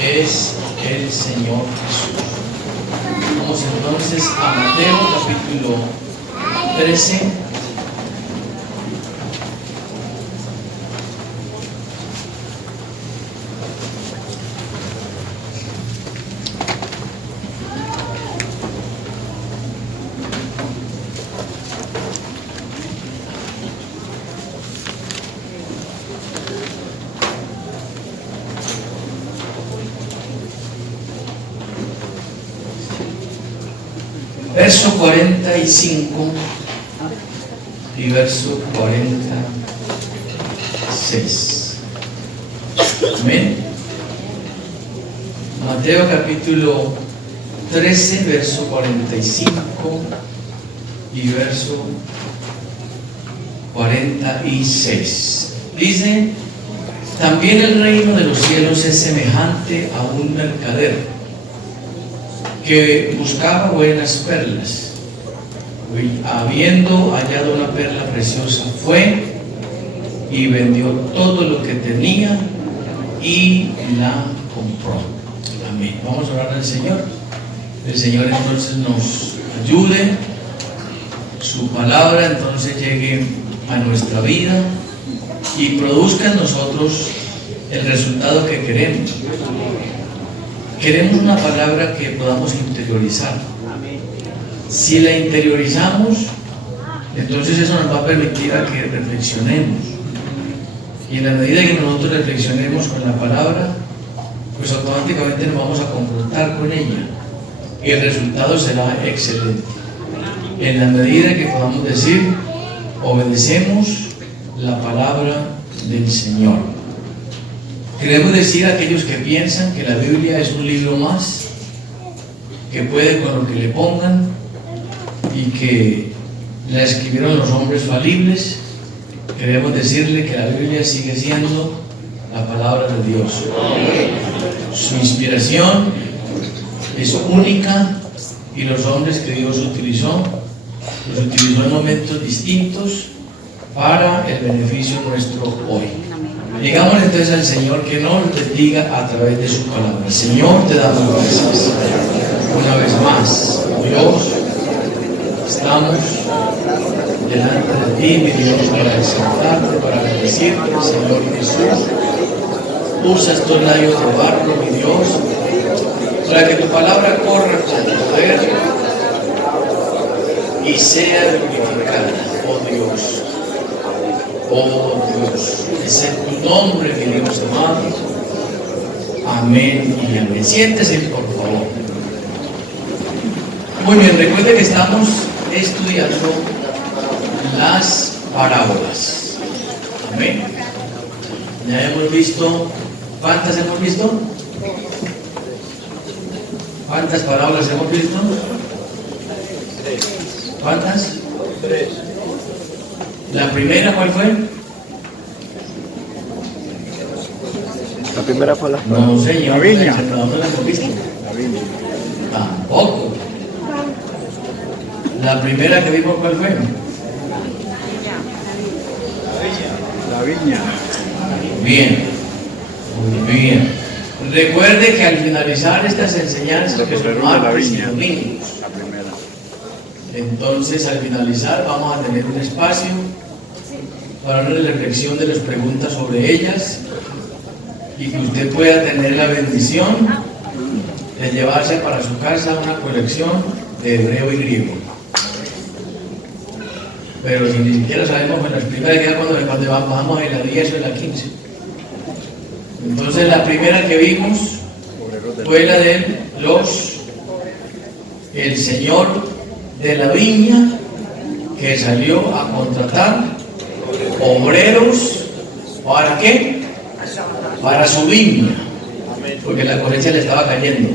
es el Señor Jesús. Vamos entonces a Mateo capítulo 13. Verso 45 y verso 46. Amén. Mateo capítulo 13, verso 45 y verso 46. Dice: también el reino de los cielos es semejante a un mercader que buscaba buenas perlas. Habiendo hallado una perla preciosa, fue y vendió todo lo que tenía y la compró. Amén. Vamos a orar al Señor. El Señor entonces nos ayude, su palabra entonces llegue a nuestra vida y produzca en nosotros el resultado que queremos. Queremos una palabra que podamos interiorizar. Si la interiorizamos, entonces eso nos va a permitir a que reflexionemos. Y en la medida que nosotros reflexionemos con la palabra, pues automáticamente nos vamos a confrontar con ella. Y el resultado será excelente. En la medida que podamos decir, obedecemos la palabra del Señor. Queremos decir a aquellos que piensan que la Biblia es un libro más, que puede con lo que le pongan y que la escribieron los hombres falibles, queremos decirle que la Biblia sigue siendo la palabra de Dios. Su inspiración es única y los hombres que Dios utilizó, los utilizó en momentos distintos para el beneficio nuestro hoy. Digamos entonces al Señor que nos bendiga a través de su palabra. Señor, te damos gracias una vez más. Dios, estamos delante de ti, mi Dios, para exaltarte, para bendecirte, Señor Jesús. Usa estos labios de barro, mi Dios, para que tu palabra corra con poder y sea glorificada, oh Dios. Oh Dios, es en tu nombre, mi Dios amado. Amén y amén. Siéntese, por favor. Muy bien, recuerde que estamos estudiando las parábolas. Amén. Ya hemos visto, ¿cuántas hemos visto? ¿Cuántas parábolas hemos visto? ¿Cuántas? 3. ¿La primera cuál fue? La primera fue la No, señor. La viña. No la hemos visto. La viña. Tampoco. ¿La primera que vimos cuál fue? La viña. Bien. Muy bien. Recuerde que al finalizar estas enseñanzas, que son martes y domingos, La primera. entonces al finalizar vamos a tener un espacio para una reflexión de las preguntas sobre ellas y que usted pueda tener la bendición de llevarse para su casa una colección de hebreo y griego. Pero si ni siquiera sabemos, pues las primeras que cuando bajamos en la 10 o en la 15. Entonces la primera que vimos fue la de el señor de la viña que salió a contratar obreros. ¿Para qué? Para su viña, porque la cosecha le estaba cayendo.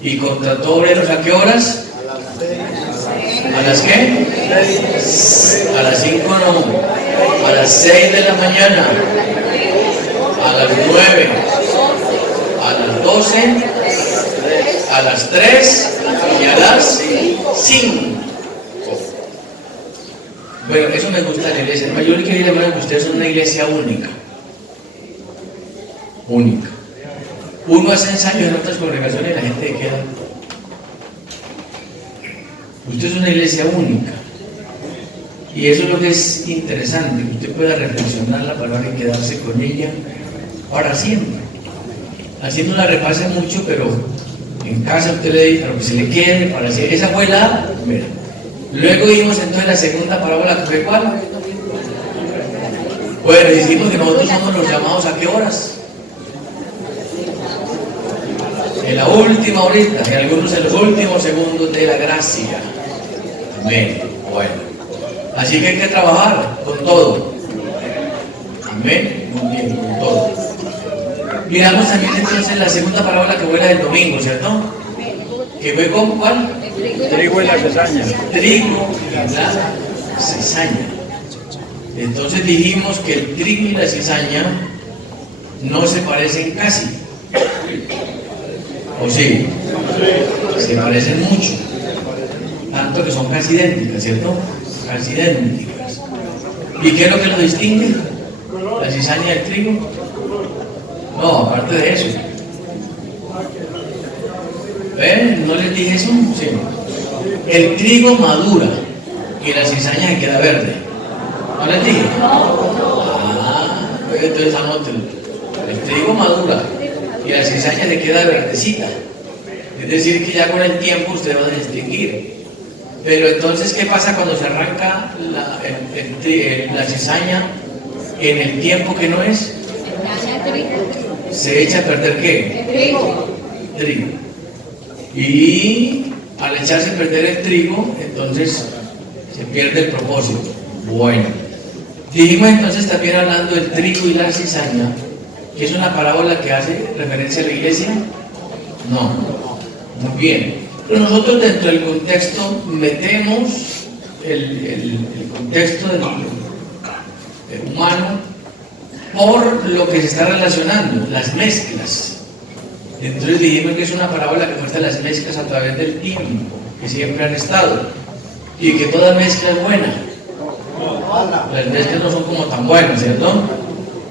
Y contrató obreros ¿a qué horas? ¿A las qué? A las 5 no, a las 6 de la mañana, a las 9, a las 12, a las 3 y a las 5. Bueno, eso me gusta de la iglesia. Yo le quería llamar que ustedes son una iglesia única. Única. Uno hace ensayos en otras congregaciones y la gente queda. Usted es una iglesia única. Y eso es lo que es interesante, que usted pueda reflexionar la palabra y quedarse con ella para siempre. Así no la repase mucho, pero en casa usted le dice, para que se le quede, para siempre. Esa fue la primera. Luego vimos entonces la segunda parábola, que fue ¿cuál? Bueno, dijimos que nosotros somos los llamados ¿a qué horas? En la última horita, y algunos en los últimos segundos de la gracia. Amén. Bueno. Así que hay que trabajar con todo. Amén. Muy bien, con todo. Miramos también entonces la segunda parábola que fue la del domingo, ¿cierto? ¿Que fue con cuál? Trigo y la cizaña. Trigo y la cizaña. Entonces dijimos que el trigo y la cizaña no se parecen casi. ¿O sí? Se parecen mucho. Tanto que son casi idénticas, ¿cierto? Casi idénticas. ¿Y qué es lo que lo distingue? ¿La cizaña del trigo? No, aparte de eso. ¿No les dije eso? Sí. El trigo madura y la cizaña se queda verde. ¿No les dije? Pues entonces anótenlo. El trigo madura y la cizaña se queda verdecita. Es decir, que ya con el tiempo usted va a distinguir. Pero entonces, ¿qué pasa cuando se arranca la cizaña en el tiempo que no es? Se echa a perder ¿qué? Trigo. Y al echarse a perder el trigo, entonces se pierde el propósito. Bueno, dijimos entonces también hablando del trigo y la cizaña, que es una parábola que hace referencia a la iglesia. No, muy bien. Pero nosotros dentro del contexto metemos el contexto del humano por lo que se está relacionando, las mezclas. Entonces dijimos que es una parábola que muestra las mezclas a través del tiempo, que siempre han estado, y que toda mezcla es buena. Las mezclas no son como tan buenas, ¿cierto?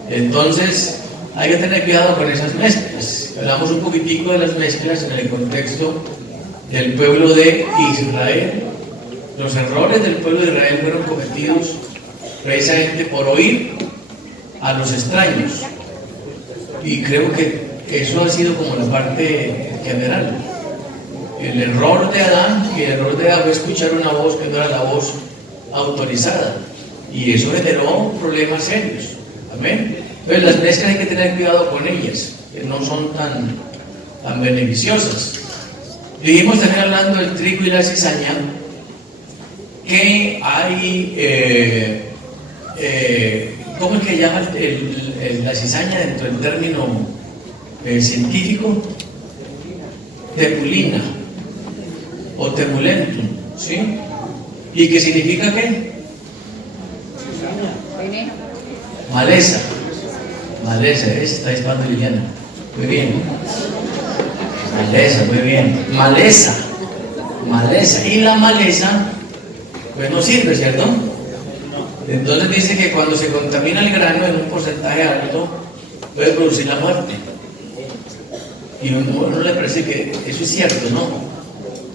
Entonces hay que tener cuidado con esas mezclas. Hablamos un poquitico de las mezclas en el contexto del pueblo de Israel. Los errores del pueblo de Israel fueron cometidos precisamente por oír a los extraños, y creo que eso ha sido como la parte general. El error de Adán y el error de Eva fue escuchar una voz que no era la voz autorizada, y eso generó problemas serios. Amén. Entonces las mezclas hay que tener cuidado con ellas, que no son tan beneficiosas. Dijimos también, hablando del trigo y la cizaña, que hay ¿cómo es que llama la cizaña dentro del término científico? Tepulina o temulentum, ¿sí? ¿Y qué significa qué? Maleza. Maleza, está hispano Liliana. Muy bien. Maleza, muy bien. Maleza. Maleza. Y la maleza, pues no sirve, ¿cierto? Entonces dice que cuando se contamina el grano en un porcentaje alto, puede producir la muerte. Y a uno le parece que eso es cierto, ¿no?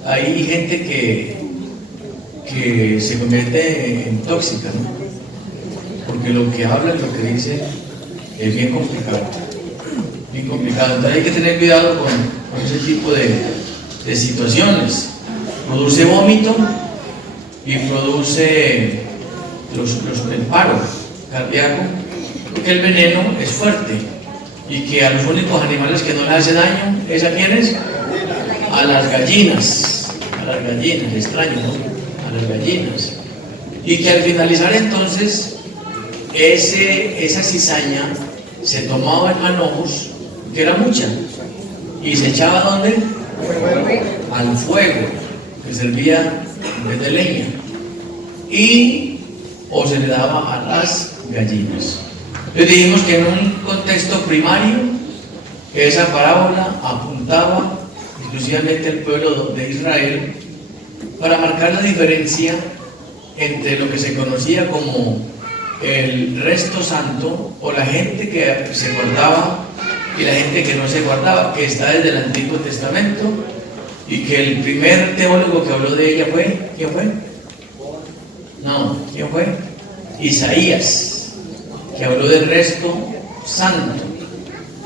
Hay gente que se convierte en tóxica, ¿no? Porque lo que habla y lo que dice es bien complicado. Bien complicado. Entonces hay que tener cuidado con ese tipo de situaciones. Produce vómito y produce el paro cardíaco, porque el veneno es fuerte, y que a los únicos animales que no le hace daño es ¿a quiénes? A las gallinas, extraño, ¿no? A las gallinas. Y que al finalizar entonces esa cizaña se tomaba en manojos, que era mucha, y se echaba ¿dónde? Al fuego, que servía en vez de leña, o se le daba a las gallinas. Entonces dijimos que en un contexto primario, esa parábola apuntaba exclusivamente al pueblo de Israel, para marcar la diferencia entre lo que se conocía como el resto santo, o la gente que se guardaba y la gente que no se guardaba, que está desde el Antiguo Testamento, y que el primer teólogo que habló de ella fue, ¿quién fue? No, ¿quién fue? Isaías, que habló del resto santo,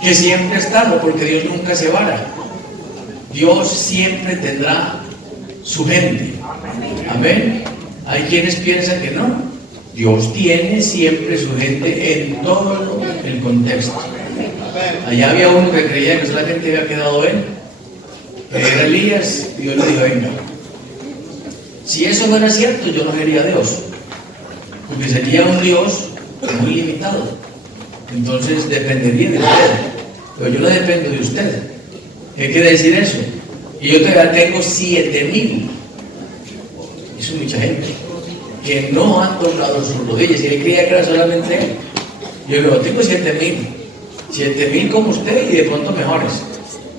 que siempre ha estado, porque Dios nunca se vara. Dios siempre tendrá su gente. Amén. Hay quienes piensan que no. Dios tiene siempre su gente en todo el contexto. Allá había uno que creía que solamente había quedado él, que era Elías. Dios le dijo: venga, si eso no era cierto, yo no sería Dios, porque sería un Dios muy limitado. Entonces dependería de usted, pero yo no dependo de usted. ¿Qué quiere decir eso? Y yo todavía tengo 7,000. Eso es mucha gente que no han doblado sus rodillas, y él creía que era solamente él. Yo digo, tengo 7,000 como usted y de pronto mejores,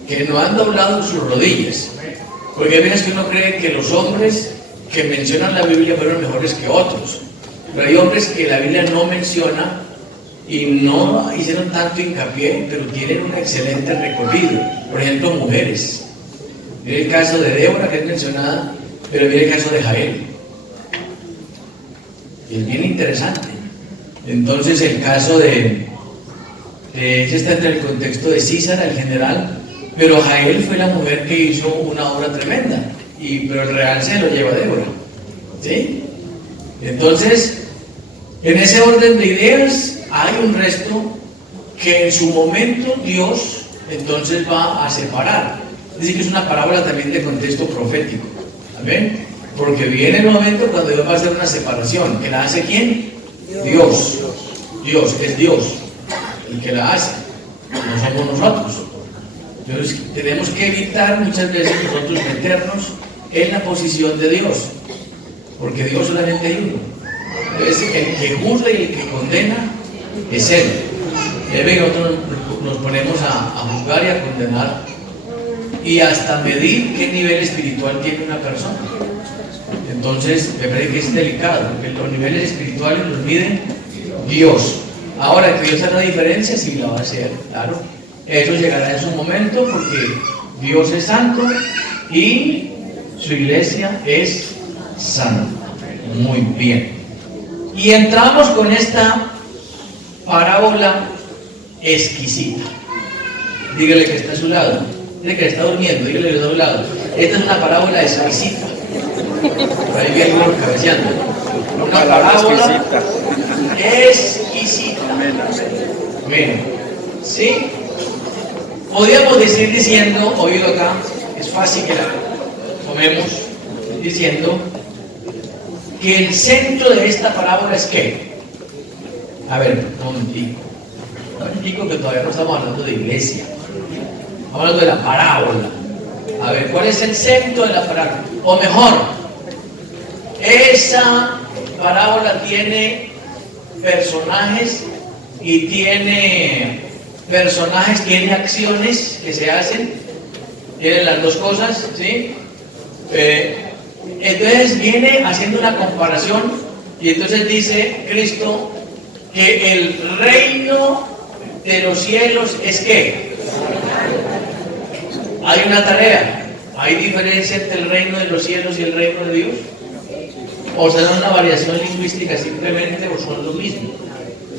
que no han doblado sus rodillas. Porque hay veces que uno cree que los hombres que mencionan la Biblia fueron mejores que otros, pero hay hombres que la Biblia no menciona y no hicieron tanto hincapié, pero tienen un excelente recorrido. Por ejemplo, mujeres. Mire el caso de Débora, que es mencionada, pero mire el caso de Jael. Es bien interesante. Entonces, el caso de ese está entre el contexto de Císara, el general, pero Jael fue la mujer que hizo una obra tremenda, pero el real se lo lleva Débora. ¿Sí? Entonces, en ese orden de ideas, hay un resto que en su momento Dios entonces va a separar. Es decir, que es una parábola también de contexto profético. ¿Amén? Porque viene el momento cuando Dios va a hacer una separación. ¿Que la hace quién? Dios. Dios, es Dios el que la hace, no somos nosotros. Entonces tenemos que evitar muchas veces nosotros meternos en la posición de Dios, porque Dios solamente hay uno. Entonces el que juzga y el que condena es Él. Nosotros nos ponemos a juzgar y a condenar y hasta medir qué nivel espiritual tiene una persona. Entonces me parece que es delicado, porque los niveles espirituales los mide Dios. Ahora, que Dios haga diferencia, sí la va a hacer, claro. Eso llegará en su momento, porque Dios es santo y su iglesia es santa. Muy bien. Y entramos con esta parábola exquisita. Dígale que está a su lado. Dígale que está durmiendo. Dígale de otro lado. Esta es una parábola exquisita. Por ahí viene uno cabeceando. Una parábola exquisita. Bueno, ¿sí? Podríamos decir diciendo, oído acá, es fácil que la tomemos diciendo que el centro de esta parábola es ¿qué? A ver, un momentico que todavía no estamos hablando de iglesia, estamos hablando de la parábola. A ver, ¿cuál es el centro de la parábola? O mejor, esa parábola tiene personajes y tiene acciones que se hacen, tiene las dos cosas, ¿sí? Entonces viene haciendo una comparación y entonces dice Cristo que el reino de los cielos es ¿qué? Hay una tarea. ¿Hay diferencia entre el reino de los cielos y el reino de Dios? ¿O será una variación lingüística simplemente o son lo mismo?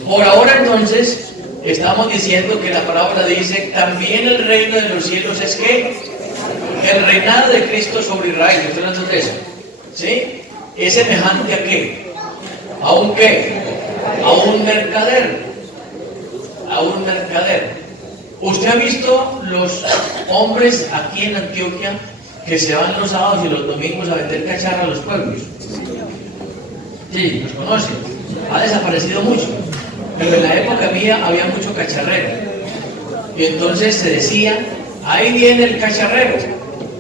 Por ahora entonces estamos diciendo que la parábola dice también el reino de los cielos es ¿qué? El reinado de Cristo sobre Israel. Estoy hablando de eso, ¿sí? ¿Es semejante a qué? ¿A un qué? A un mercader. A un mercader. ¿Usted ha visto los hombres aquí en Antioquia que se van los sábados y los domingos a vender cacharra a los pueblos? Sí, los conocen. Ha desaparecido mucho. Pero en la época mía había mucho cacharrero. Y entonces se decía, ahí viene el cacharrero.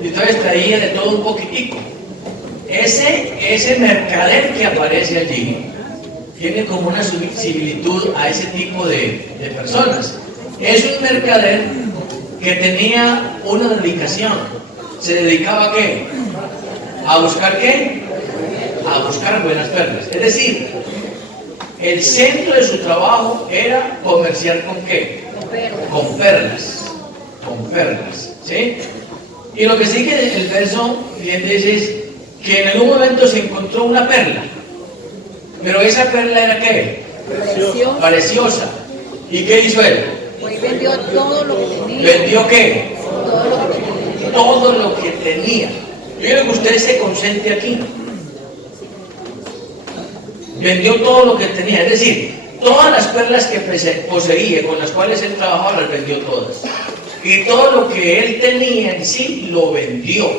Y entonces traía de todo un poquitico. Ese mercader que aparece allí tiene como una similitud a ese tipo de personas. Es un mercader que tenía una dedicación. ¿Se dedicaba a qué? ¿A buscar qué? A buscar buenas perlas. Es decir, el centro de su trabajo era comerciar con qué? Con perlas. Con perlas. ¿Sí? Y lo que sigue el verso dice es que en algún momento se encontró una perla. Pero esa perla era ¿qué? Preciosa. ¿Y qué hizo él? Pues vendió todo lo que tenía. ¿Vendió qué? Todo lo que tenía. Todo lo que tenía. Yo quiero que usted se concentre aquí. Vendió todo lo que tenía, es decir, todas las perlas que poseía, con las cuales él trabajaba, las vendió todas. Y todo lo que él tenía en sí, lo vendió.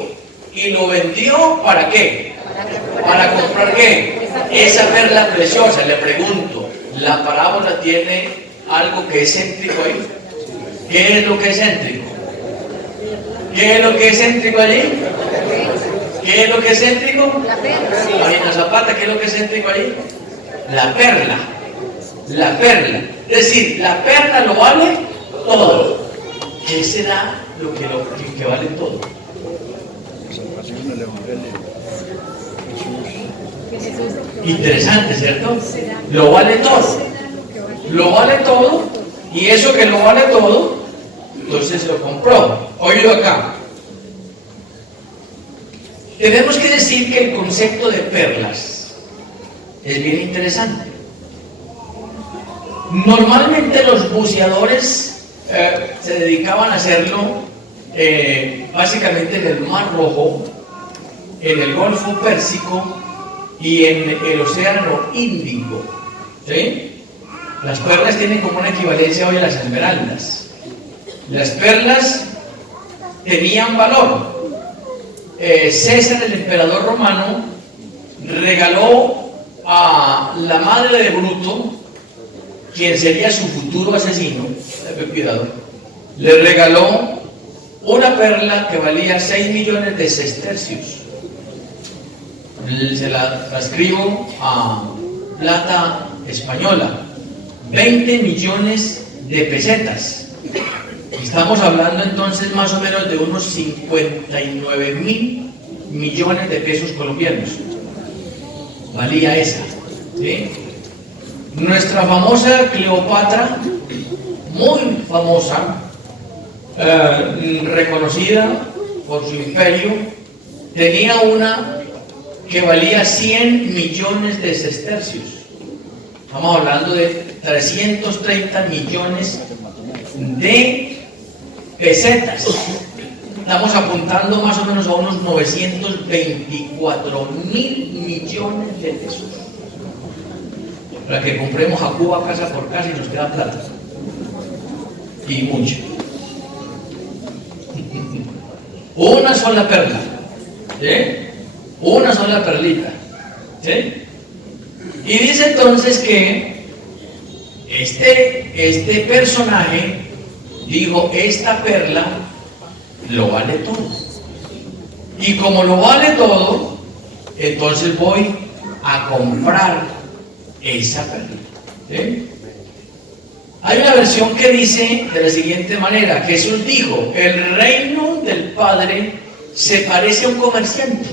¿Y lo vendió para qué? ¿Para comprar qué? Esa perla preciosa. Le pregunto, ¿la parábola tiene algo que es céntrico ahí? ¿Qué es lo que es céntrico? ¿Qué es lo que es céntrico allí? ¿Qué es lo que es céntrico? La perla. Marina Zapata, ¿qué es lo que es céntrico allí? La perla. La perla. Es decir, la perla lo vale todo. ¿Qué será lo que vale todo? Salvación del Evangelio. Jesús. Interesante, ¿cierto? Lo vale todo. Lo vale todo. Y eso que lo vale todo, entonces lo compró. Oído acá. Tenemos que decir que el concepto de perlas es bien interesante. Normalmente los buceadores se dedicaban a hacerlo básicamente en el Mar Rojo, en el Golfo Pérsico y en el Océano Índico. ¿Sí? Las perlas tienen como una equivalencia hoy a las esmeraldas. Las perlas tenían valor. César, el emperador romano, regaló a la madre de Bruto, quien sería su futuro asesino, cuidado, le regaló una perla que valía 6 millones de sestercios. Se la transcribo a plata española, 20 millones de pesetas. Estamos hablando entonces más o menos de unos 59.000 millones de pesos colombianos. Valía esa. ¿Sí? Nuestra famosa Cleopatra, muy famosa, reconocida por su imperio, tenía una que valía 100 millones de sestercios. Estamos hablando de 330 millones de pesetas. Estamos apuntando más o menos a unos 924.000 millones de pesos. Para que compremos a Cuba casa por casa y nos queda plata. Y mucho. Una sola perla. ¿Sí? Una sola perlita. ¿Sí? Y dice entonces que este personaje dijo, esta perla lo vale todo. Y como lo vale todo, entonces voy a comprar esa perla. ¿Sí? Hay una versión que dice de la siguiente manera: Jesús dijo, el reino del Padre se parece a un comerciante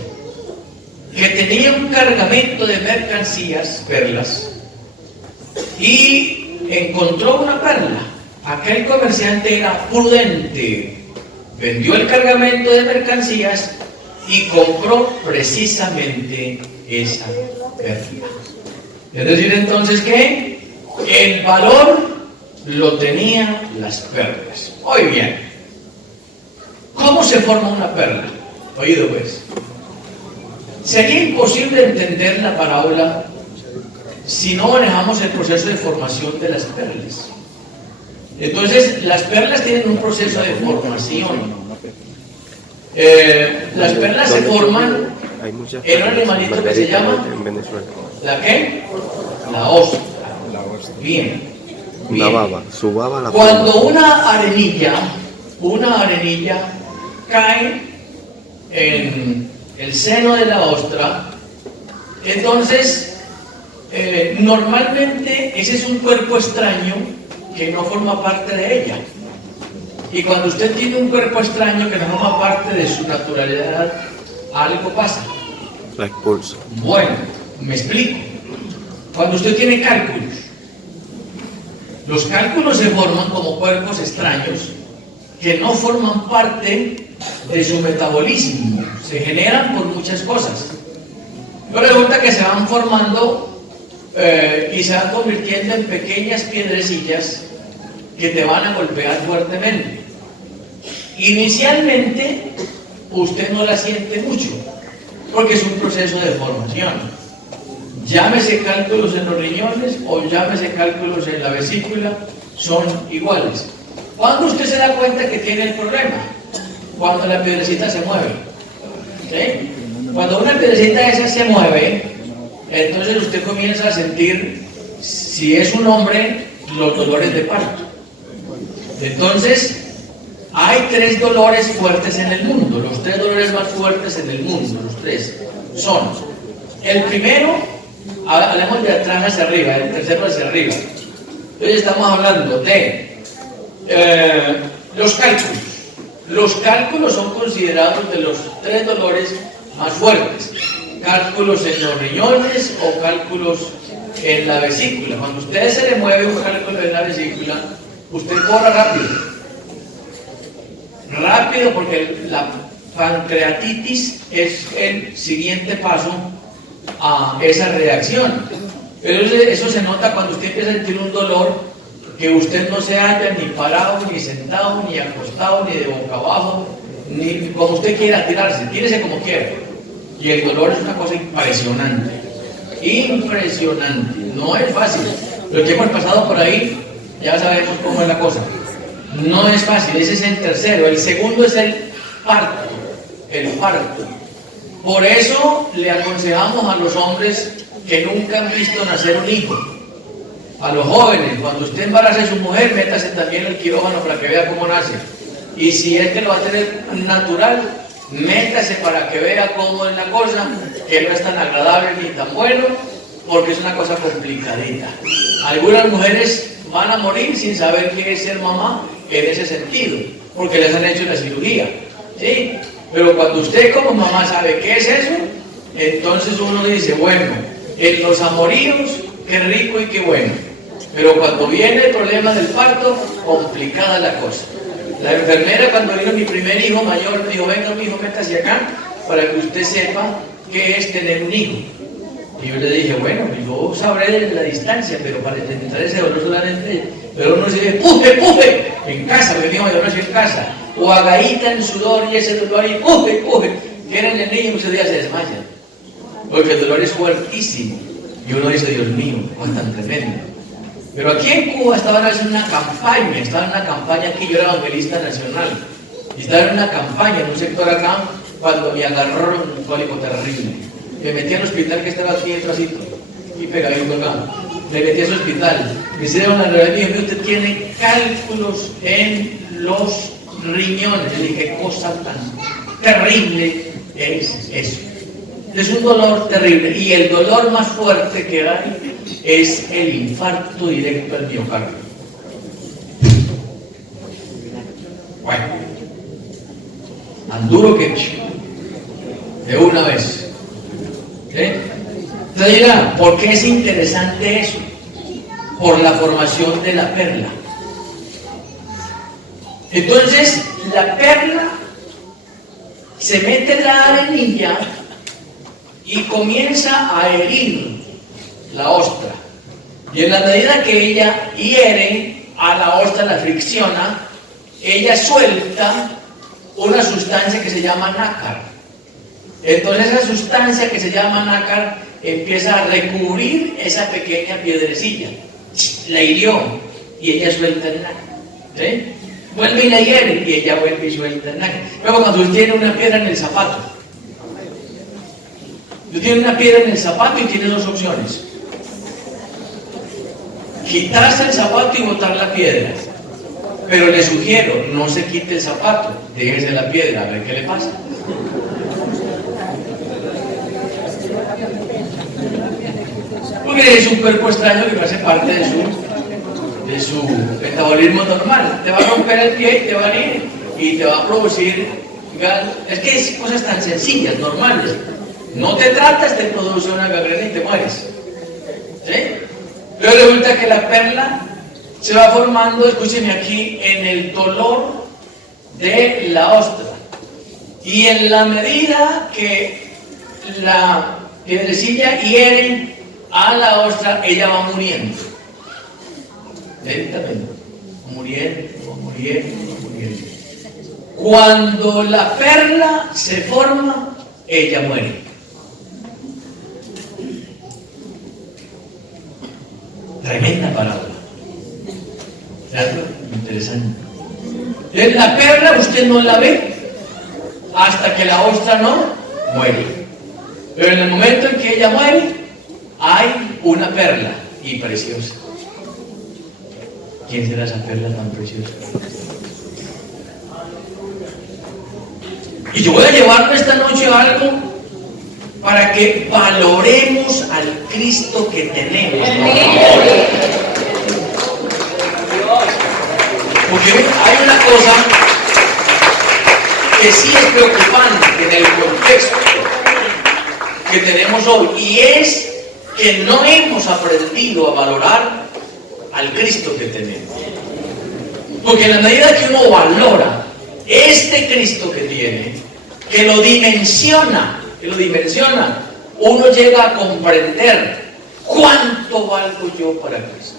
que tenía un cargamento de mercancías, perlas, y encontró una perla. Aquel comerciante era prudente, vendió el cargamento de mercancías y compró precisamente esa perla. Es decir, entonces que el valor lo tenían las perlas. Muy bien. ¿Cómo se forma una perla? Oído pues. Sería imposible entender la parábola si no manejamos el proceso de formación de las perlas. Entonces, las perlas tienen un proceso de formación. Las perlas se forman en un animalito que se llama ¿la qué? La ostra. Bien. Una baba, su baba la Cuando una arenilla cae en el seno de la ostra, entonces normalmente ese es un cuerpo extraño que no forma parte de ella. Y cuando usted tiene un cuerpo extraño que no forma parte de su naturalidad, algo pasa. la expulsa. Bueno, me explico. Cuando usted tiene cálculos Los cálculos se forman como cuerpos extraños que no forman parte de su metabolismo, se generan por muchas cosas. Pero resulta que se van formando y se van convirtiendo en pequeñas piedrecillas que te van a golpear fuertemente. Inicialmente usted no la siente mucho, porque es un proceso de formación. Llámese cálculos en los riñones o llámese cálculos en la vesícula, son iguales. ¿Cuándo usted se da cuenta que tiene el problema? Cuando la piedrecita se mueve. ¿Sí? Cuando una piedrecita esa se mueve, entonces usted comienza a sentir, si es un hombre, los dolores de parto. Entonces, hay 3 dolores fuertes en el mundo. Los 3 dolores más fuertes en el mundo, los 3, son: el primero, hablemos de atrás hacia arriba, el tercero hacia arriba. Entonces estamos hablando de los cálculos. Los cálculos son considerados de los 3 dolores más fuertes. Cálculos en los riñones o cálculos en la vesícula. Cuando a usted se le mueve un cálculo en la vesícula, usted corra rápido. Rápido, porque la pancreatitis es el siguiente paso a esa reacción. Pero eso se nota cuando usted empieza a sentir un dolor que usted no se halla ni parado, ni sentado, ni acostado, ni de boca abajo, ni como usted quiera tirarse, tírese como quiera. Y el dolor es una cosa impresionante, impresionante, no es fácil. Lo que hemos pasado por ahí, ya sabemos cómo es la cosa. No es fácil, ese es el tercero. El segundo es el parto, el parto. Por eso le aconsejamos a los hombres que nunca han visto nacer un hijo, a los jóvenes, cuando usted embarace a su mujer, métase también el quirófano para que vea cómo nace. Y si es que lo va a tener natural, métase para que vea cómo es la cosa, que no es tan agradable ni tan bueno, porque es una cosa complicadita. Algunas mujeres van a morir sin saber qué es ser mamá en ese sentido, porque les han hecho la cirugía, ¿sí? Pero cuando usted como mamá sabe qué es eso, entonces uno dice, bueno, en los amoríos, qué rico y qué bueno. Pero cuando viene el problema del parto, complicada la cosa. La enfermera, cuando vino mi primer hijo mayor, me dijo, venga mi hijo, métase acá para que usted sepa qué es tener un hijo. Y yo le dije, bueno, yo sabré desde la distancia, pero para intentar ese dolor solamente, pero uno dice, puje, puje, en casa, porque mi hijo mayor nació en casa, o agadita en sudor y ese dolor ahí, puje, puje, tienen el niño y muchos días se desmayan, porque el dolor es fuertísimo. Y uno dice, Dios mío, ¿cómo es tan tremendo? Pero aquí en Cuba estaban haciendo una campaña aquí, yo era evangelista nacional, y estaba en una campaña en un sector acá, cuando me agarraron un cólico terrible. Me metí al hospital que estaba aquí detrásito, y pegadito acá. Me metí a ese hospital, me hicieron la revisión y me dijo, usted tiene cálculos en los riñones. Le dije, qué cosa tan terrible es eso. Es un dolor terrible, y el dolor más fuerte que hay es el infarto directo al miocardio. Bueno, tan duro que de una vez. Entonces dirá, ¿por qué es interesante eso? Por la formación de la perla. Entonces, la perla se mete en la arenilla y comienza a herir la ostra. Y en la medida que ella hiere a la ostra, la fricciona, ella suelta una sustancia que se llama nácar. Entonces esa sustancia que se llama nácar empieza a recubrir esa pequeña piedrecilla. La hirió y ella suelta el nácar. ¿Sí? Vuelve y la hiere y ella vuelve y suelta el nácar. Luego cuando usted tiene una piedra en el zapato, usted tiene una piedra en el zapato y tiene 2 opciones: quitarse el zapato y botar la piedra. Pero le sugiero, no se quite el zapato, déjese la piedra, a ver qué le pasa. Porque es un cuerpo extraño que hace parte de su metabolismo normal. Te va a romper el pie y te va a herir y te va a producir gas. Es que es cosas tan sencillas, normales. No te tratas, te produce una gangrena y te mueres. ¿Sí? Pero resulta que la perla se va formando, escúcheme aquí, en el dolor de la ostra. Y en la medida que la piedrecilla hiere a la ostra, ella va muriendo. Lentamente. Muriendo, muriendo, muriendo. Cuando la perla se forma, ella muere. Tremenda parábola. ¿Cierto? Interesante. Entonces, la perla usted no la ve hasta que la ostra no muere. Pero en el momento en que ella muere, hay una perla y preciosa. ¿Quién será esa perla tan preciosa? Y yo voy a llevarme esta noche algo para que valoremos al Cristo que tenemos. Porque hay una cosa que sí es preocupante en el contexto que tenemos hoy, y es que no hemos aprendido a valorar al Cristo que tenemos. Porque en la medida que uno valora este Cristo que tiene, que lo dimensiona, uno llega a comprender cuánto valgo yo para Cristo.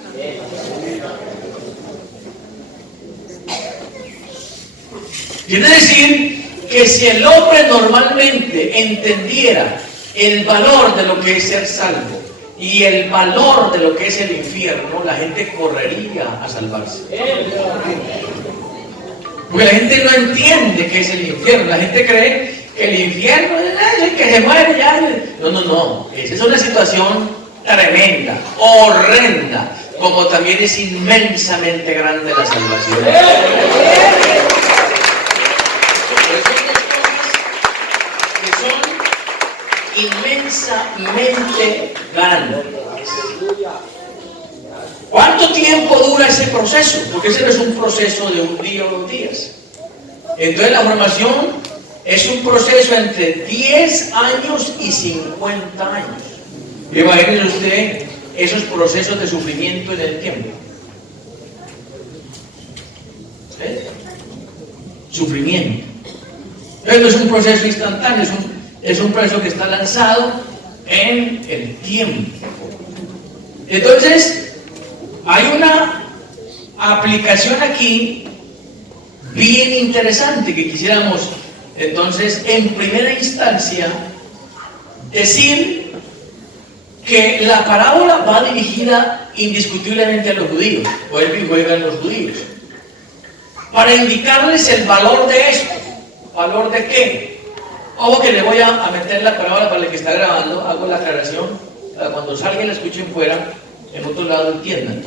Quiere decir que si el hombre normalmente entendiera el valor de lo que es ser salvo y el valor de lo que es el infierno, la gente correría a salvarse. Porque la gente no entiende qué es el infierno. La gente cree que el infierno es el que se muere ya. No. Esa es una situación tremenda, horrenda, como también es inmensamente grande la salvación. Inmensamente grandes. ¿Cuánto tiempo dura ese proceso? Porque ese no es un proceso de un día o 2 días. Entonces la formación es un proceso entre 10 años y 50 años. Imagínese usted esos procesos de sufrimiento en el tiempo. Sufrimiento. Entonces no es un proceso instantáneo, es un proceso que está lanzado en el tiempo. Entonces, hay una aplicación aquí bien interesante que quisiéramos, entonces, en primera instancia, decir que la parábola va dirigida indiscutiblemente a los judíos, o el juega en los judíos, para indicarles el valor de esto. ¿Valor de qué? Ojo que le voy a meter la parábola para el que está grabando, hago la aclaración, para cuando salga y la escuchen fuera, en otro lado entiendan.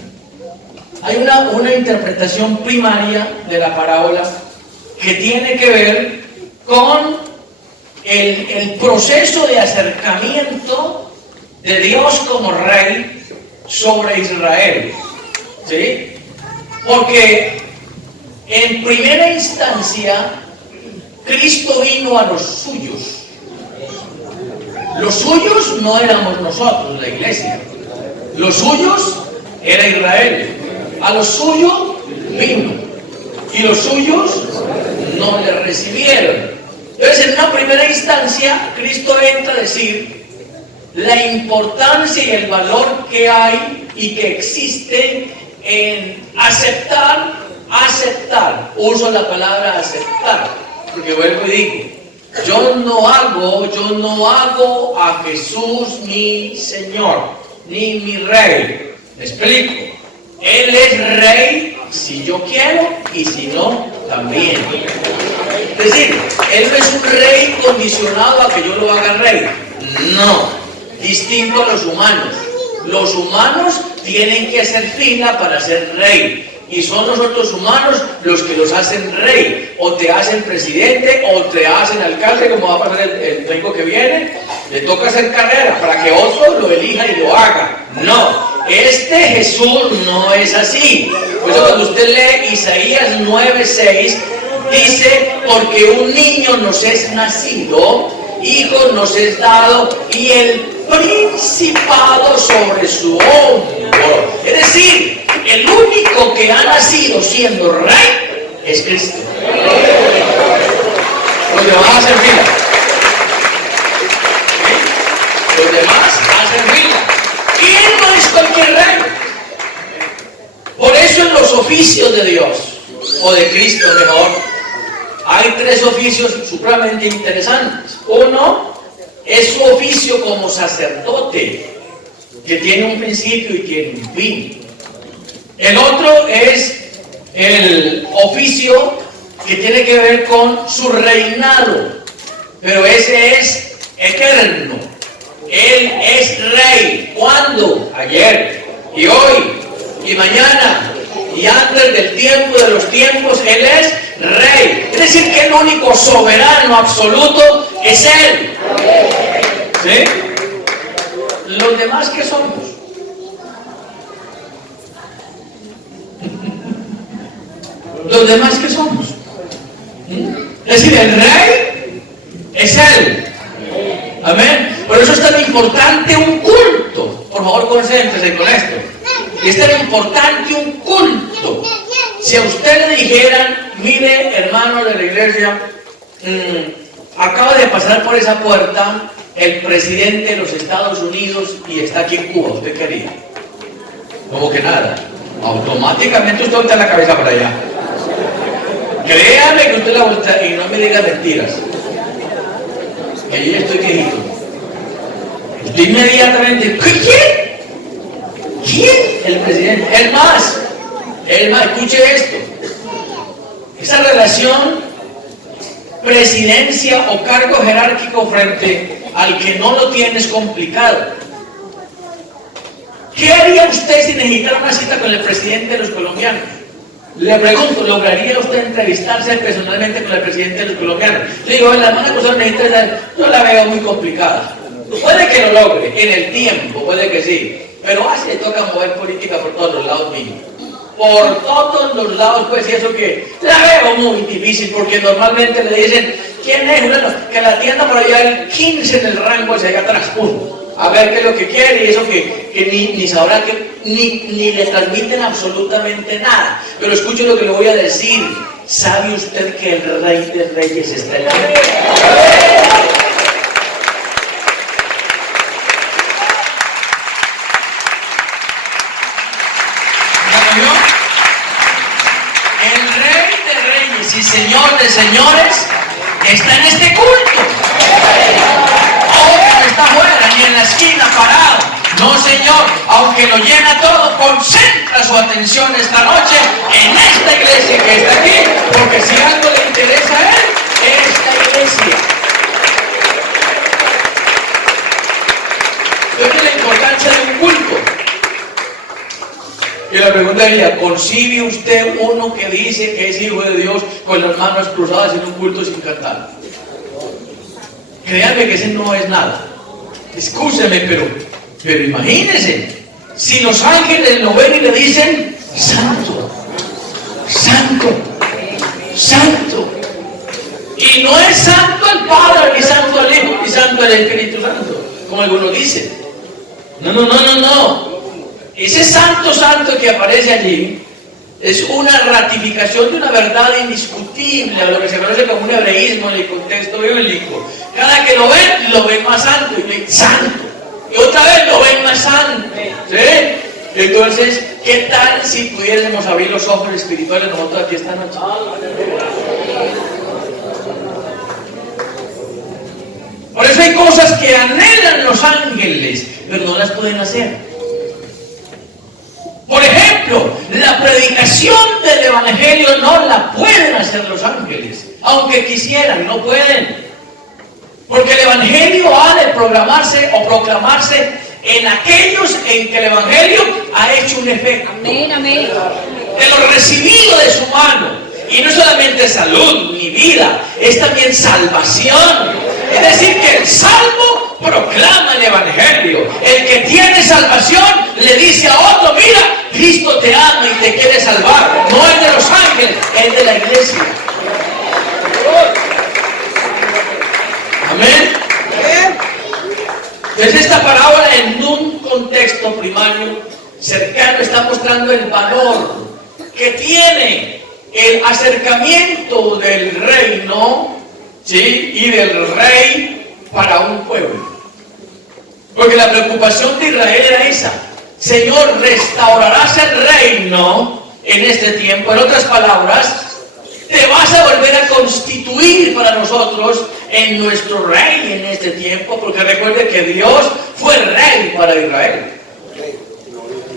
Hay una interpretación primaria de la parábola que tiene que ver con el proceso de acercamiento de Dios como rey sobre Israel. ¿Sí? Porque en primera instancia Cristo vino a los suyos. Los suyos no éramos nosotros, la iglesia. Los suyos era Israel. A los suyos vino. Y los suyos no le recibieron. Entonces, en una primera instancia, Cristo entra a decir la importancia y el valor que hay y que existe en aceptar. Uso la palabra aceptar, porque vuelvo y digo, yo no hago a Jesús mi Señor, ni mi Rey. ¿Me explico? Él es Rey si yo quiero y si no, también. Es decir, Él no es un Rey condicionado a que yo lo haga Rey. No, distinto a los humanos. Los humanos tienen que hacer fila para ser Rey. Y son nosotros humanos los que los hacen rey, o te hacen presidente, o te hacen alcalde, como va a pasar el domingo que viene. Le toca hacer carrera para que otro lo elija y lo haga. No, este Jesús no es así. Por eso cuando usted lee Isaías 9:6, dice, porque un niño nos es nacido, hijo nos es dado, y el principado sobre su hombro. Es decir, el único que ha nacido siendo rey es Cristo. Los demás hacen fila. ¿Sí? Los demás hacen fila. Y él no es cualquier rey. Por eso en los oficios de Dios, o de Cristo mejor, hay tres oficios supremamente interesantes. Uno es su oficio como sacerdote, que tiene un principio y tiene un fin. El otro es el oficio que tiene que ver con su reinado, pero ese es eterno. Él es rey. ¿Cuándo? Ayer y hoy y mañana y antes del tiempo de los tiempos. Él es rey. Es decir, que el único soberano absoluto es Él. ¿Sí? Los demás, ¿qué somos? Los demás, ¿qué somos? Es decir, el rey es Él. Amén. Por eso es tan importante un culto. Por favor, concéntrese con esto. Es tan importante un culto. Si a usted le dijeran, mire, hermano de la iglesia, acaba de pasar por esa puerta el presidente de los Estados Unidos y está aquí en Cuba, ¿usted qué haría? Como que nada. Automáticamente usted voltea la cabeza para allá. Créame que usted la voltea y no me diga mentiras. Que yo ya estoy quedito. Usted inmediatamente, ¿quién? ¿Quién? El presidente. El más, escuche esto. Esa relación presidencia o cargo jerárquico frente al que no lo tiene es complicado. ¿Qué haría usted si necesitara una cita con el presidente de los colombianos? Le pregunto, ¿lograría usted entrevistarse personalmente con el presidente de los colombianos? Le digo, la hermana cosa necesita, yo la veo muy complicada. Puede que lo logre en el tiempo, puede que sí, pero así le toca mover política por todos los lados mismos. Por todos los lados, pues, y eso que la veo muy difícil, porque normalmente le dicen, ¿quién es? Bueno, que la tienda por allá el 15 en el rango hacia allá atrás, a ver qué es lo que quiere, y eso que ni sabrá, ni le transmiten absolutamente nada. Pero escuche lo que le voy a decir. ¿Sabe usted que el Rey de Reyes está en la vida? Y Señor de señores está en este culto. Otro no está afuera ni en la esquina parado. No, Señor, aunque lo llena todo, concentra su atención esta noche en esta iglesia que está aquí, porque si algo le interesa a Él, esta iglesia. Entonces la importancia de un culto. Y la pregunta sería, ¿concibe usted uno que dice que es hijo de Dios con las manos cruzadas en un culto sin cantar? Créanme que ese no es nada. Escúcheme, pero imagínense, si los ángeles lo ven y le dicen, Santo, Santo, Santo. Y no es santo el Padre, ni santo el Hijo, ni santo el Espíritu Santo, como algunos dicen. No. Ese santo que aparece allí es una ratificación de una verdad indiscutible, a lo que se conoce como un hebreísmo en el contexto bíblico. Cada que lo ven más santo, y santo, y otra vez lo ven más santo. ¿Sí? Entonces, ¿qué tal si pudiésemos abrir los ojos espirituales nosotros aquí esta noche? Por eso hay cosas que anhelan los ángeles, pero no las pueden hacer. Por ejemplo, la predicación del Evangelio no la pueden hacer los ángeles, aunque quisieran, no pueden. Porque el Evangelio ha de proclamarse en aquellos en que el Evangelio ha hecho un efecto. Amén, amén. De lo recibido de su mano. Y no solamente salud ni vida, es también salvación. Es decir, que el salvo proclama el Evangelio. El que tiene salvación le dice a otro, mira, Cristo te ama y te quiere salvar. No es de los ángeles, es de la iglesia. Amén. Entonces esta parábola en un contexto primario cercano está mostrando el valor que tiene el acercamiento del reino, ¿sí?, y del rey para un pueblo. Porque la preocupación de Israel era esa: Señor, restaurarás el reino en este tiempo. En otras palabras, te vas a volver a constituir para nosotros en nuestro rey en este tiempo, porque recuerde que Dios fue rey para Israel.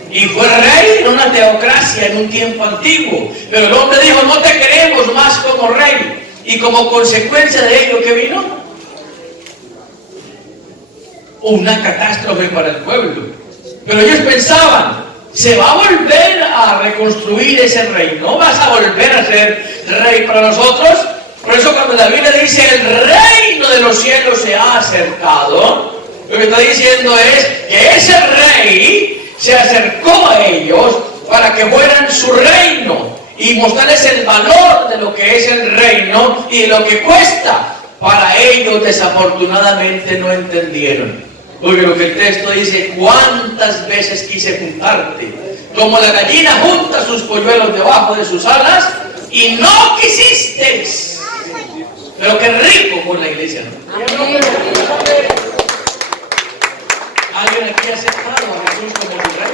Y fue rey en una teocracia en un tiempo antiguo. Pero el hombre dijo: no te queremos más como rey. Y como consecuencia de ello, ¿qué vino? Una catástrofe para el pueblo. Pero ellos pensaban: se va a volver a reconstruir ese reino, vas a volver a ser rey para nosotros. Por eso cuando la Biblia dice el reino de los cielos se ha acercado, lo que está diciendo es que ese rey se acercó a ellos para que fueran su reino y mostrarles el valor de lo que es el reino y de lo que cuesta. Para ellos desafortunadamente no entendieron. Porque lo que el texto dice: cuántas veces quise juntarte, como la gallina junta sus polluelos debajo de sus alas, y no quisiste. Pero qué rico con la iglesia, ¿no? ¿Alguien aquí ha aceptado a Jesús como su rey?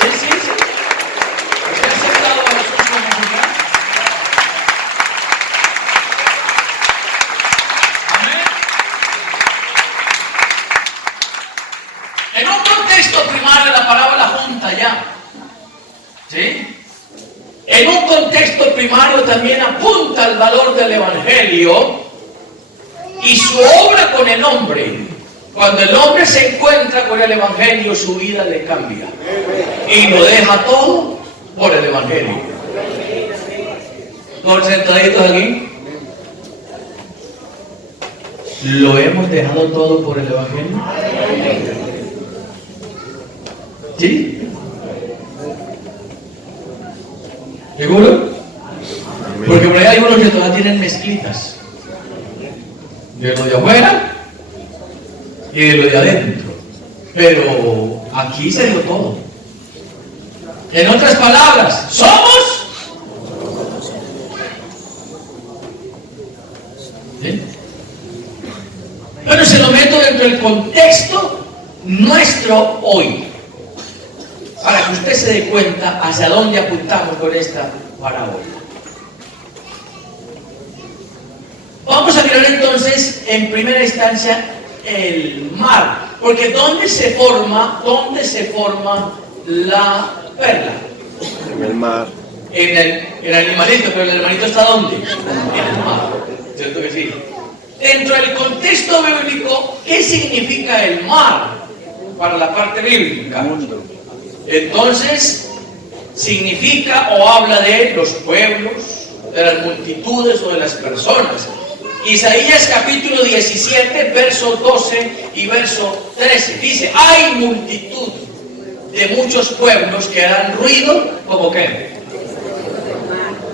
Sí. ¿Usted ha aceptado a Jesús como su rey? Amén. En un contexto primario la palabra junta ya, ¿sí? En un contexto primario también apunta al valor del evangelio y su obra con el hombre. Cuando el hombre se encuentra con el evangelio, su vida le cambia y lo deja todo por el evangelio. ¿Todos sentaditos aquí? ¿Lo hemos dejado todo por el evangelio? ¿Sí? ¿Seguro? Porque por ahí hay algunos que todavía tienen mezclitas. De lo de afuera y de lo de adentro. Pero aquí se dio todo. En otras palabras, somos. ¿Sí? Pero se lo meto dentro del contexto nuestro hoy, para que usted se dé cuenta hacia dónde apuntamos con esta parábola. Vamos a mirar entonces en primera instancia el mar, porque ¿dónde se forma la perla? En el mar. En el animalito, pero el animalito está ¿dónde? En el mar, ¿cierto que sí? Dentro del contexto bíblico, ¿qué significa el mar para la parte bíblica? Entonces, significa o habla de los pueblos, de las multitudes o de las personas. Isaías capítulo 17, verso 12 y verso 13 dice: hay multitud de muchos pueblos que harán ruido, ¿como qué?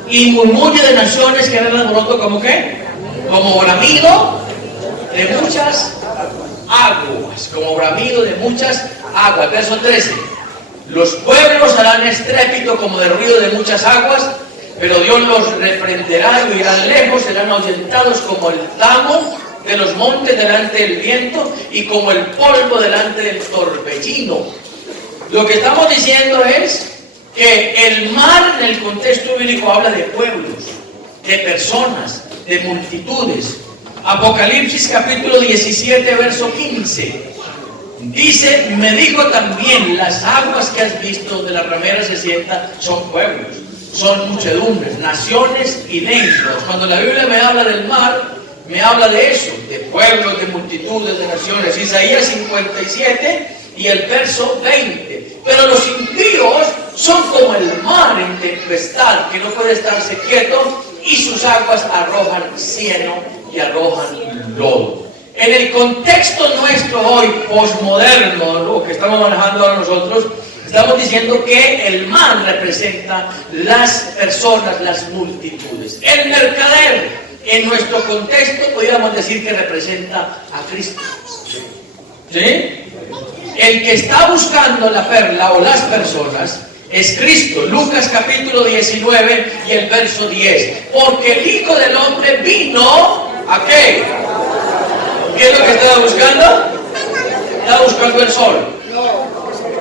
Y murmullo de naciones que harán alboroto, ¿como qué? Como bramido de muchas aguas, como bramido de muchas aguas. Verso 13: los pueblos harán estrépito como de ruido de muchas aguas, pero Dios los reprenderá y irán lejos, serán ahuyentados como el tamo de los montes delante del viento y como el polvo delante del torbellino. Lo que estamos diciendo es que el mar en el contexto bíblico habla de pueblos, de personas, de multitudes. Apocalipsis capítulo 17, verso 15. Dice: me dijo también, las aguas que has visto donde la ramera se sienta son pueblos, son muchedumbres, naciones y lenguas. Cuando la Biblia me habla del mar, me habla de eso, de pueblos, de multitudes, de naciones. Isaías 57 y el verso 20. Pero los impíos son como el mar en tempestad, que no puede estarse quieto, y sus aguas arrojan cieno y arrojan lodo. En el contexto nuestro hoy, posmoderno, lo que estamos manejando ahora nosotros, estamos diciendo que el mar representa las personas, las multitudes. El mercader, en nuestro contexto, podríamos decir que representa a Cristo. ¿Sí? El que está buscando la perla o las personas es Cristo. Lucas capítulo 19 y el verso 10. Porque el Hijo del Hombre vino, ¿a qué? ¿Qué es lo que estaba buscando? Estaba buscando el sol,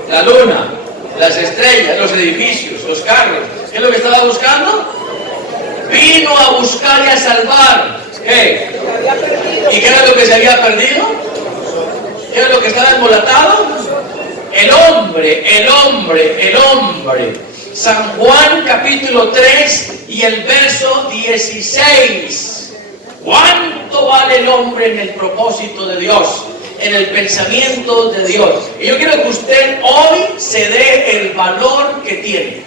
la luna, las estrellas, los edificios, los carros. ¿Qué es lo que estaba buscando? Vino a buscar y a salvar. ¿Qué? ¿Y qué era lo que se había perdido? ¿Qué era lo que estaba embolatado? El hombre, el hombre, el hombre. San Juan capítulo 3 y el verso 16. ¿Cuánto vale el hombre en el propósito de Dios? En el pensamiento de Dios. Y yo quiero que usted hoy se dé el valor que tiene.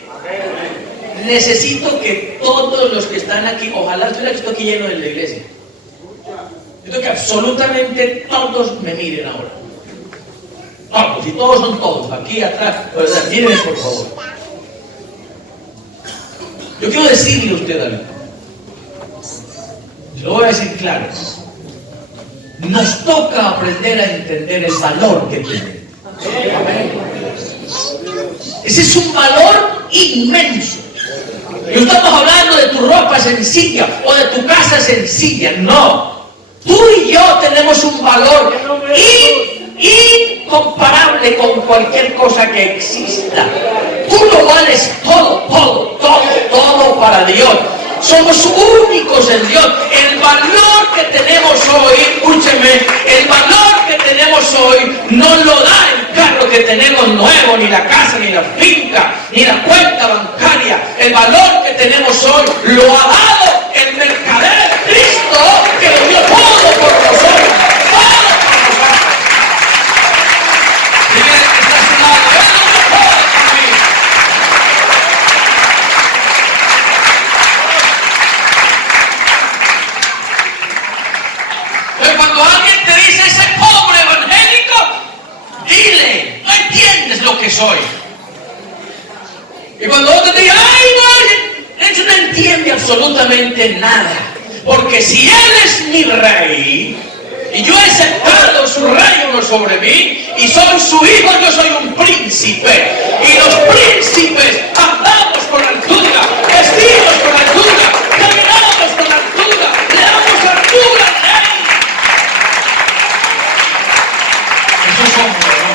Necesito que todos los que están aquí, ojalá estuviera esto aquí lleno de la iglesia. Necesito que absolutamente todos me miren ahora. Todos, y todos son todos, aquí atrás. Mírenme por favor. Yo quiero decirle a usted algo. Se lo voy a decir claro. Nos toca aprender a entender el valor que tiene. Ese es un valor inmenso. No estamos hablando de tu ropa sencilla o de tu casa sencilla, no. Tú y yo tenemos un valor incomparable con cualquier cosa que exista. Tú lo vales todo para Dios. Somos únicos en Dios. El valor que tenemos hoy, escúcheme, el valor que tenemos hoy no lo da el carro que tenemos nuevo, ni la casa, ni la finca, ni la cuenta bancaria. El valor que tenemos hoy lo ha dado el mercader Cristo, que lo dio todo por nosotros. Todo por nosotros. Dile al que está a su lado, Él lo dio todo por mí. Pero cuando alguien te dice ese pobre evangélico, dile, no entiendes lo que soy. Y cuando otro te diga, ay, no, eso no entiende absolutamente nada. Porque si Él es mi rey, y yo he aceptado su reino sobre mí, y soy su hijo, yo soy un príncipe. Y los príncipes andamos con altura, vestidos con altura, caminamos con altura, le damos altura al rey. Esos somos, ¿no?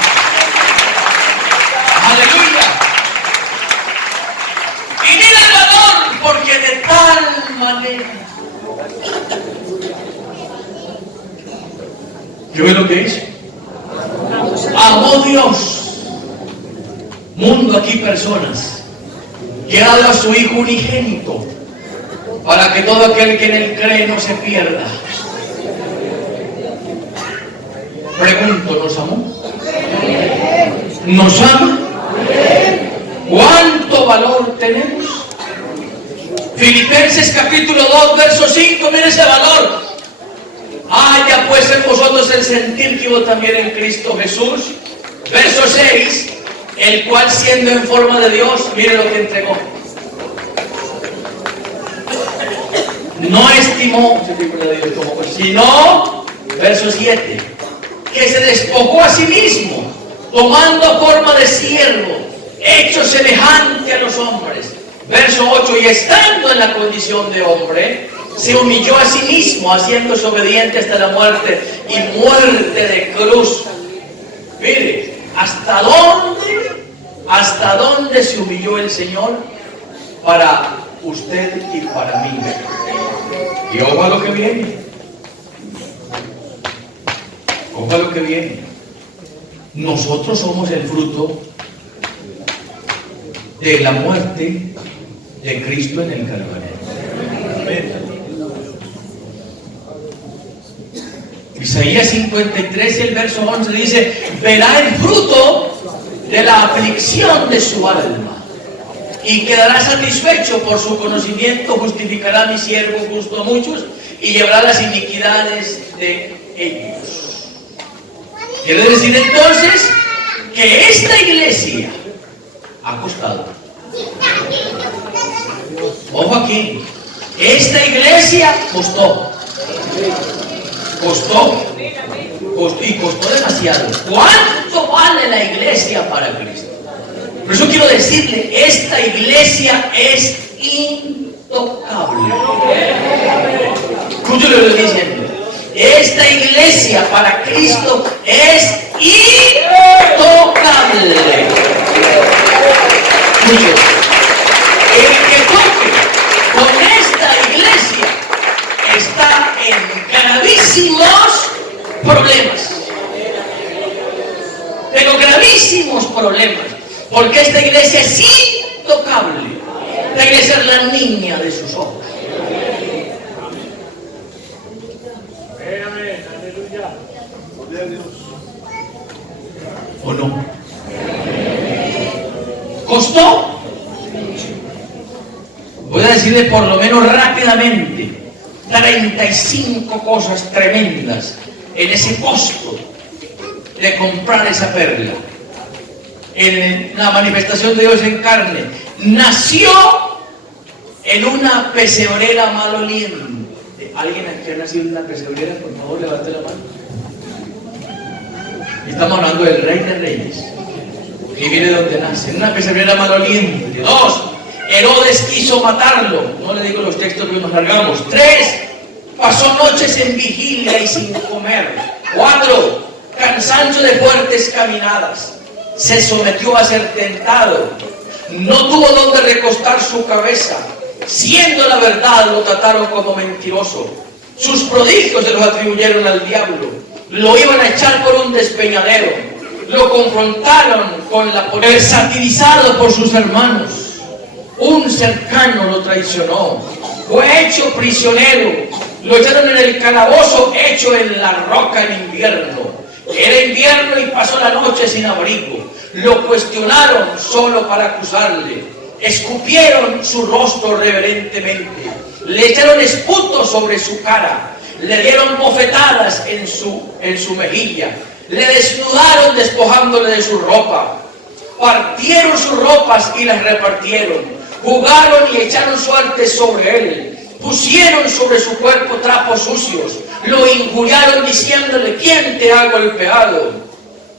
Aleluya. Y mira el valor, porque de tal manera. ¿Qué es lo que hizo? Amó Dios, mundo aquí personas, que ha dado a su Hijo unigénito, para que todo aquel que en Él cree no se pierda. Pregunto, ¿nos amó? ¿Nos ama? ¿Cuánto valor tenemos? Filipenses capítulo 2, verso 5, mire ese valor. Haya pues en vosotros el sentir que hubo también en Cristo Jesús. Verso 6, el cual siendo en forma de Dios, mire lo que entregó. No estimó, sino, verso 7, que se despojó a sí mismo, tomando forma de siervo, hecho semejante a los hombres. Verso 8, y estando en la condición de hombre, se humilló a sí mismo, haciéndose obediente hasta la muerte, y muerte de cruz. Mire, ¿hasta dónde se humilló el Señor para usted y para mí? Y ojo a lo que viene. Ojo a lo que viene. Nosotros somos el fruto de la muerte de Cristo en el Calvario. Isaías 53 y el verso 11 dice, verá el fruto de la aflicción de su alma y quedará satisfecho. Por su conocimiento justificará mi siervo justo a muchos y llevará las iniquidades de ellos. Quiere decir entonces que esta iglesia ha costado. Ojo aquí, esta iglesia costó. Y costó demasiado. ¿Cuánto vale la iglesia para Cristo? Por eso quiero decirle, esta iglesia es intocable. Escúchalo lo que estoy diciendo. Esta iglesia para Cristo es intocable. Escúchalo. El que toque con esta iglesia está en gravísimos problemas. Pero gravísimos problemas. Porque esta iglesia es intocable. Esta iglesia es la niña de sus ojos. ¿O no? ¿Costó? Voy a decirle por lo menos rápidamente 35 cosas tremendas en ese costo de comprar esa perla. En la manifestación de Dios en carne, nació en una pesebrera maloliente. ¿Alguien aquí ha nacido en una pesebrera? Por favor, levante la mano. Estamos hablando del Rey de Reyes. Y mire dónde nace, en una pesebrera maloliente. 2. Herodes quiso matarlo. No le digo los textos que nos largamos. 3. Pasó noches en vigilia y sin comer. 4. Cansancio de fuertes caminadas. Se sometió a ser tentado. No tuvo donde recostar su cabeza. Siendo la verdad, lo trataron como mentiroso. Sus prodigios se los atribuyeron al diablo. Lo iban a echar por un despeñadero. Lo confrontaron con la poder, satirizado por sus hermanos. Un cercano lo traicionó. Fue hecho prisionero. Lo echaron en el calabozo hecho en la roca en invierno. Era invierno y pasó la noche sin abrigo. Lo cuestionaron solo para acusarle. Escupieron su rostro reverentemente. Le echaron esputo sobre su cara. Le dieron bofetadas en su mejilla. Le desnudaron despojándole de su ropa. Partieron sus ropas y las repartieron. Jugaron y echaron suerte sobre él. Pusieron sobre su cuerpo trapos sucios. Lo injuriaron diciéndole: ¿quién te ha golpeado?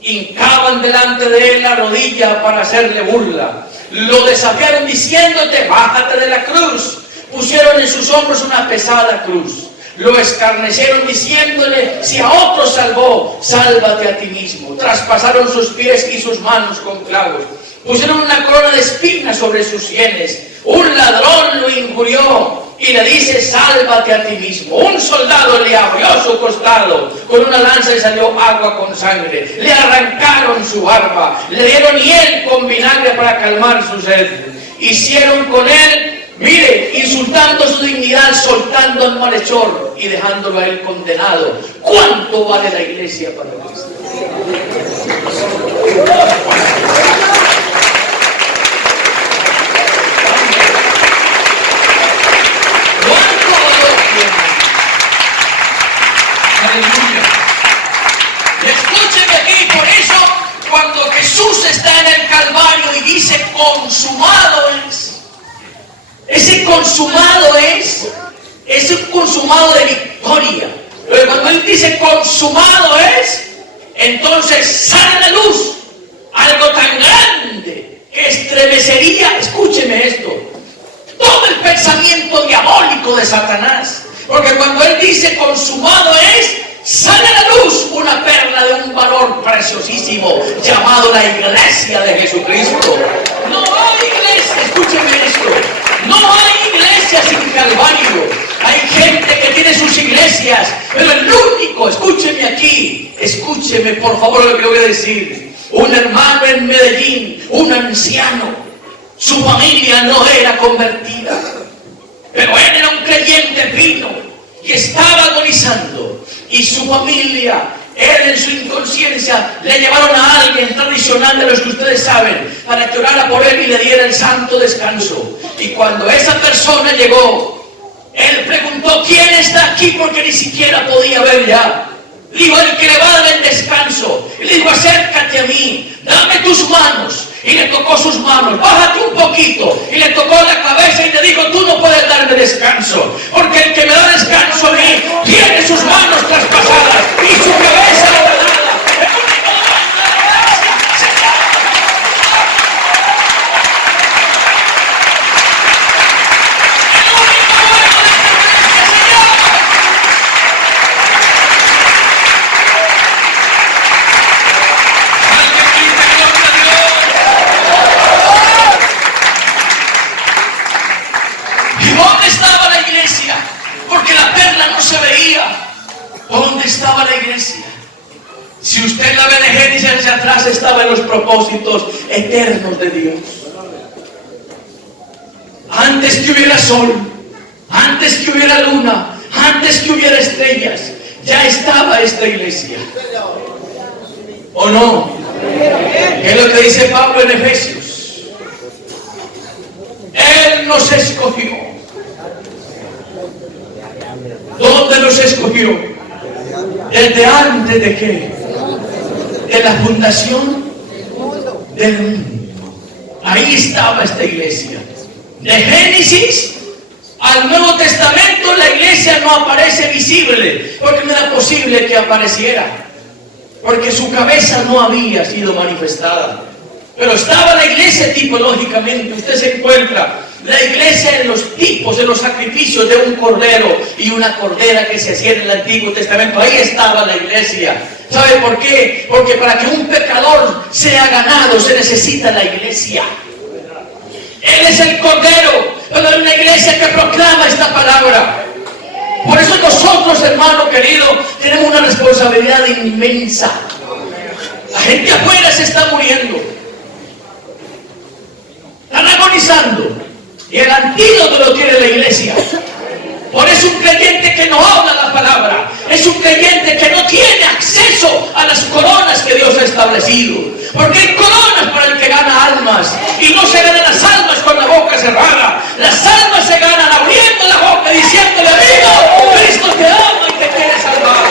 Hincaban delante de él la rodilla para hacerle burla. Lo desafiaron diciéndote: bájate de la cruz. Pusieron en sus hombros una pesada cruz. Lo escarnecieron diciéndole: si a otro salvó, sálvate a ti mismo. Traspasaron sus pies y sus manos con clavos. Pusieron una corona de espinas sobre sus sienes. Un ladrón lo injurió y le dice: sálvate a ti mismo. Un soldado le abrió su costado, con una lanza le salió agua con sangre. Le arrancaron su barba, le dieron hiel con vinagre para calmar su sed. Hicieron con él, mire, insultando su dignidad, soltando al malhechor y dejándolo a él condenado. ¿Cuánto vale la iglesia para Cristo? Aleluya. Escúcheme aquí, por eso cuando Jesús está en el Calvario y dice consumado es, ese consumado es un consumado de victoria. Pero cuando él dice consumado es, entonces sale a la luz algo tan grande que estremecería, escúcheme esto, todo el pensamiento diabólico de Satanás. Porque cuando él dice consumado es, sale a la luz una perla de un valor preciosísimo llamado la iglesia de Jesucristo. No hay iglesia, escúcheme esto, no hay iglesia sin Calvario. Hay gente que tiene sus iglesias, pero el único, escúcheme aquí, escúcheme por favor lo que voy a decir. Un hermano en Medellín, un anciano, su familia no era convertida, pero él era un creyente fino y estaba agonizando. Y su familia, él en su inconsciencia, le llevaron a alguien tradicional de los que ustedes saben, para que orara por él y le diera el santo descanso. Y cuando esa persona llegó, él preguntó: ¿quién está aquí? Porque ni siquiera podía ver ya. Dijo: el que le va a dar el descanso. Y le dijo: acércate a mí, dame tus manos. y le tocó sus manos. Bájate un poquito. Y le tocó la cabeza y le dijo, tú no puedes darme descanso, porque el que me da descanso a mí tiene sus manos traspasadas y su cabeza ordenada. Porque la perla no se veía. ¿Dónde estaba la iglesia? Si usted la ve de Génesis hacia atrás, estaba en los propósitos eternos de Dios. Antes que hubiera sol, antes que hubiera luna, antes que hubiera estrellas, ya estaba esta iglesia. ¿O no? ¿Qué es lo que dice Pablo en Efesios? Él nos escogió. ¿Dónde nos escogió? ¿Desde antes de qué? De la fundación del mundo. Ahí estaba esta iglesia. De Génesis al Nuevo Testamento la iglesia no aparece visible, porque no era posible que apareciera, porque su cabeza no había sido manifestada. Pero estaba la iglesia tipológicamente. Usted se encuentra la iglesia en los tipos, en los sacrificios de un cordero y una cordera que se hacía en el Antiguo Testamento. Ahí estaba la iglesia. ¿Sabe por qué? Porque para que un pecador sea ganado se necesita la iglesia. Él es el cordero, pero hay una iglesia que proclama esta palabra. Por eso nosotros, hermano querido, tenemos una responsabilidad inmensa. La gente afuera se está muriendo, están agonizando, y el antídoto lo tiene la iglesia. Por eso un creyente que no habla la palabra es un creyente que no tiene acceso a las coronas que Dios ha establecido. Porque hay coronas para el que gana almas, y no se ganan las almas con la boca cerrada. Las almas se ganan abriendo la boca, diciéndole: amigo, Cristo te ama y te quiere salvar.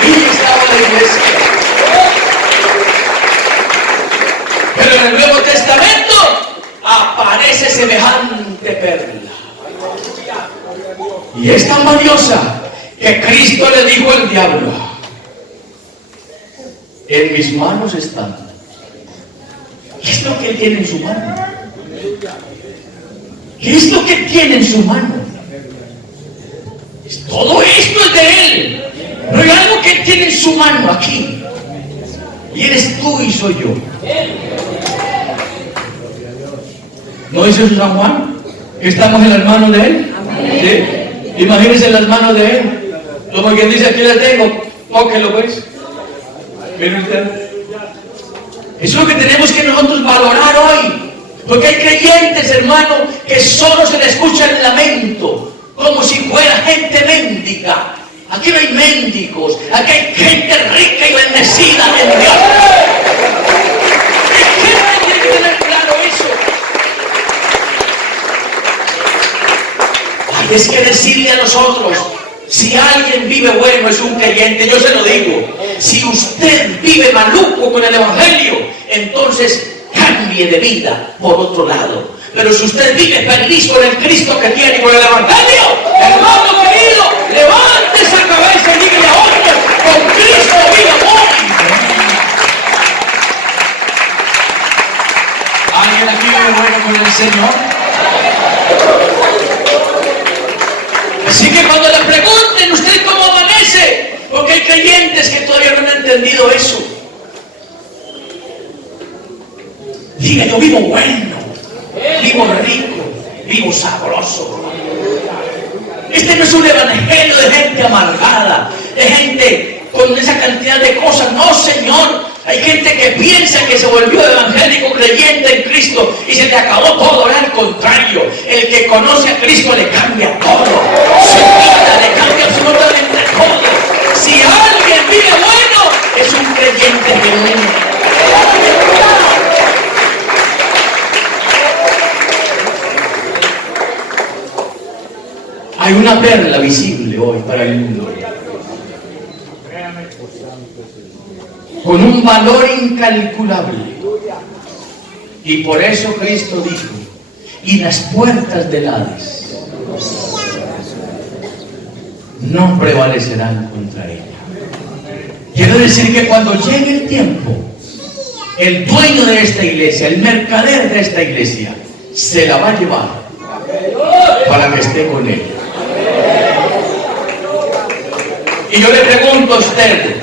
Ahí estaba la iglesia. Pero en el Nuevo Testamento aparece semejante perla. Y es tan valiosa que Cristo le dijo al diablo: en mis manos están. ¿Qué es lo que él tiene en su mano? ¿Qué es lo que tiene en su mano? Todo esto es de él. Pero hay algo que él tiene en su mano aquí. Y eres tú y soy yo. ¿No dice San Juan que estamos en las manos de él? ¿Sí? Imagínense en las manos de él. Como quien dice: aquí la tengo, tóquelo pues. Miren usted. Eso es lo que tenemos que nosotros valorar hoy. Porque hay creyentes, hermano, que solo se le escucha el lamento, como si fuera gente mendiga. Aquí no hay mendigos, aquí hay gente rica y bendecida en Dios. Hay que tener claro eso. Ay, es que decirle a nosotros: si alguien vive bueno es un creyente. Yo se lo digo: si usted vive maluco con el evangelio, entonces cambie de vida por otro lado. Pero si usted vive feliz con el Cristo que tiene y con el evangelio, hermano querido, levante esa cabeza y dígale a otros: con Cristo vive hoy. ¿Alguien aquí vive bueno con el Señor? Así que cuando le pregunten usted cómo amanece, porque hay creyentes que todavía no han entendido eso, diga: yo vivo bueno, vivo rico, vivo sabroso. Este no es un evangelio de gente amargada, de gente con esa cantidad de cosas. No, Señor. Hay gente que piensa que se volvió evangélico, creyente en Cristo, y se le acabó todo. Al contrario, el que conoce a Cristo le cambia todo. Su vida le cambia absolutamente todo. Si alguien vive bueno, es un creyente genuino. Hay una perla visible hoy para el mundo. con un valor incalculable. Y por eso Cristo dijo, y las puertas del Hades no prevalecerán contra ella. Quiero decir que cuando llegue el tiempo, el dueño de esta iglesia, el mercader de esta iglesia, se la va a llevar para que esté con él. Y yo le pregunto a usted,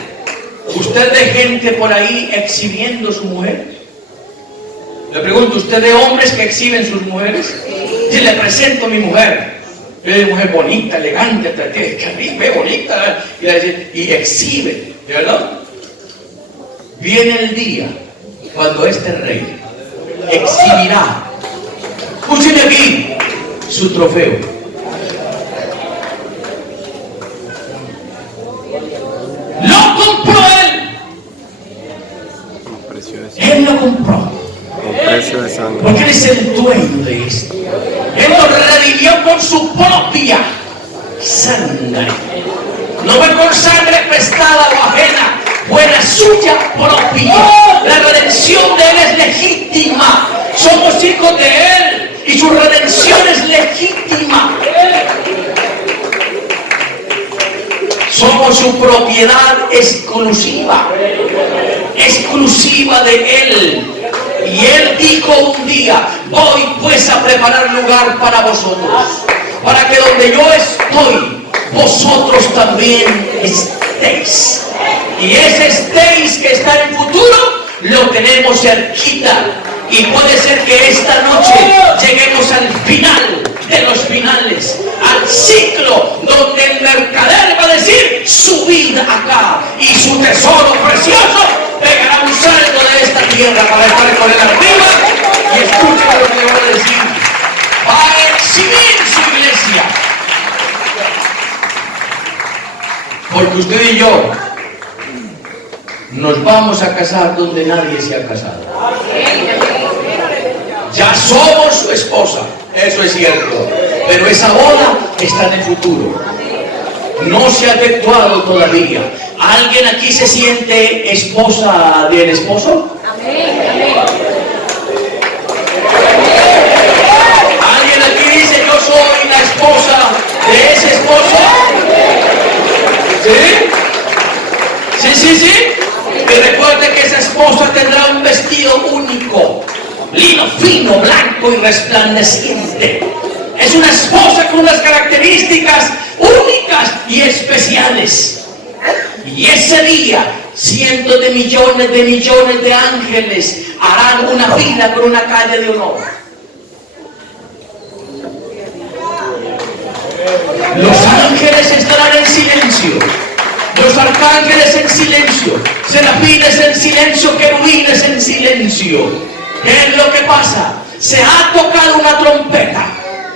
¿usted ve gente por ahí exhibiendo su mujer? Le pregunto, ¿usted ve hombres que exhiben sus mujeres? Si le presento a mi mujer, yo le digo, mujer bonita, elegante, que bonita, y exhibe, ¿verdad? Viene el día cuando este rey exhibirá, escúcheme aquí, su trofeo. Lo compró él. Él lo compró. Precio de sangre. Porque él es el dueño de esto. Él lo redimió con su propia sangre. No fue con sangre prestada o ajena, fue la suya propia. La redención de él es legítima. Somos hijos de él y su redención es legítima. Somos su propiedad exclusiva. Exclusiva de él. Y él dijo un día, voy pues a preparar lugar para vosotros, para que donde yo estoy, vosotros también estéis. Y ese estéis que está en el futuro, lo tenemos cerquita. Y puede ser que esta noche lleguemos al final de los finales, al ciclo donde el mercader va a decir, subid acá, y su tesoro precioso pegará un salto de esta tierra para estar con él arriba. Y escucha lo que le voy a decir, va a exhibir su iglesia, porque usted y yo nos vamos a casar donde nadie se ha casado. Ya somos su esposa, eso es cierto, pero esa boda está en el futuro, no se ha efectuado todavía. ¿Alguien aquí se siente esposa del esposo? ¿Alguien aquí dice, yo soy la esposa de ese esposo? ¿Sí? Y recuerde que esa esposa tendrá un vestido único, lino fino, blanco y resplandeciente. Es una esposa con unas características únicas y especiales. Y ese día, cientos de millones de ángeles harán una fila con una calle de honor. Los ángeles estarán en silencio, los arcángeles en silencio, serafines en silencio, querubines en silencio. ¿Qué es lo que pasa? Se ha tocado una trompeta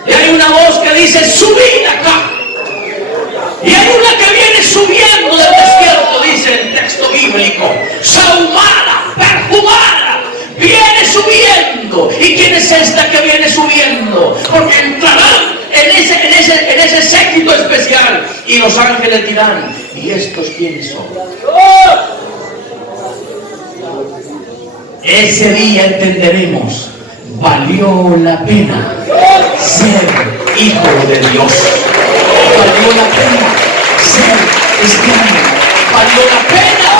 y hay una voz que dice, subid acá. Y hay una que viene subiendo del desierto, dice el texto bíblico, sahumada, perfumada, viene subiendo. ¿Y quién es esta que viene subiendo? Porque entrarán en ese séquito especial y los ángeles dirán, ¿y estos quiénes son? Ese día entenderemos, valió la pena ser hijo de Dios. Valió la pena ser cristiano. Valió la pena.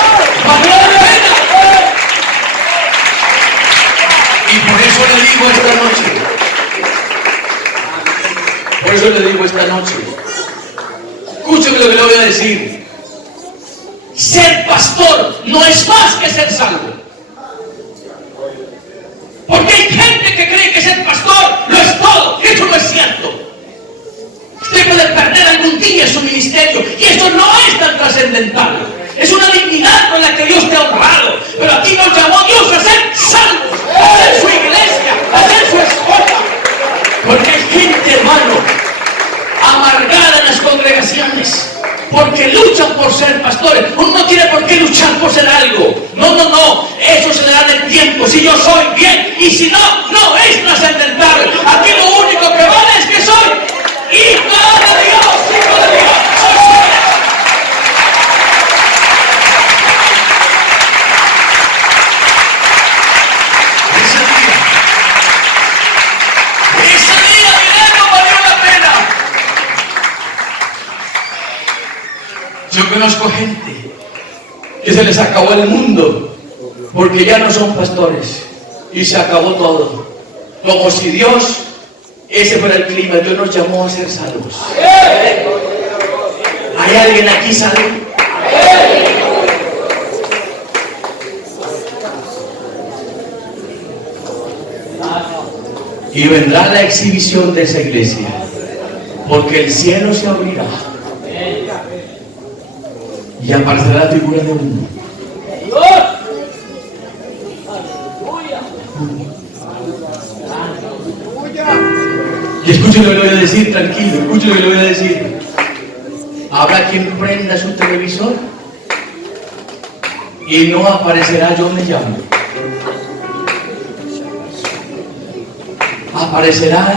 Y por eso le digo esta noche, escúcheme lo que le voy a decir. Ser pastor no es más que ser salvo. Porque hay gente que cree que ser pastor lo es todo. Eso no es cierto. Usted puede perder algún día su ministerio y eso no es tan trascendental. Es una dignidad con la que Dios te ha honrado. Pero aquí nos llamó Dios a ser salvos, a ser su iglesia, a ser su esposa. Porque hay gente, hermano, amargada en las congregaciones, porque luchan por ser pastores. Uno no tiene por qué luchar por ser algo. No. Eso se le da en el tiempo. Si yo soy bien y si no, no es trascendental. Aquí lo único que vale es que soy hijo de Dios, hijo de Dios. conozco gente que se les acabó el mundo porque ya no son pastores y se acabó todo. Como si Dios, ese fuera el clima, Dios nos llamó a ser salvos. ¿Hay alguien aquí salvo? Y vendrá la exhibición de esa iglesia, porque el cielo se abrirá y aparecerá la figura de uno. Y escuchen lo que le voy a decir, tranquilo, escuchen lo que le voy a decir. Habrá quien prenda su televisor y no aparecerá Yo Me Llamo. Aparecerá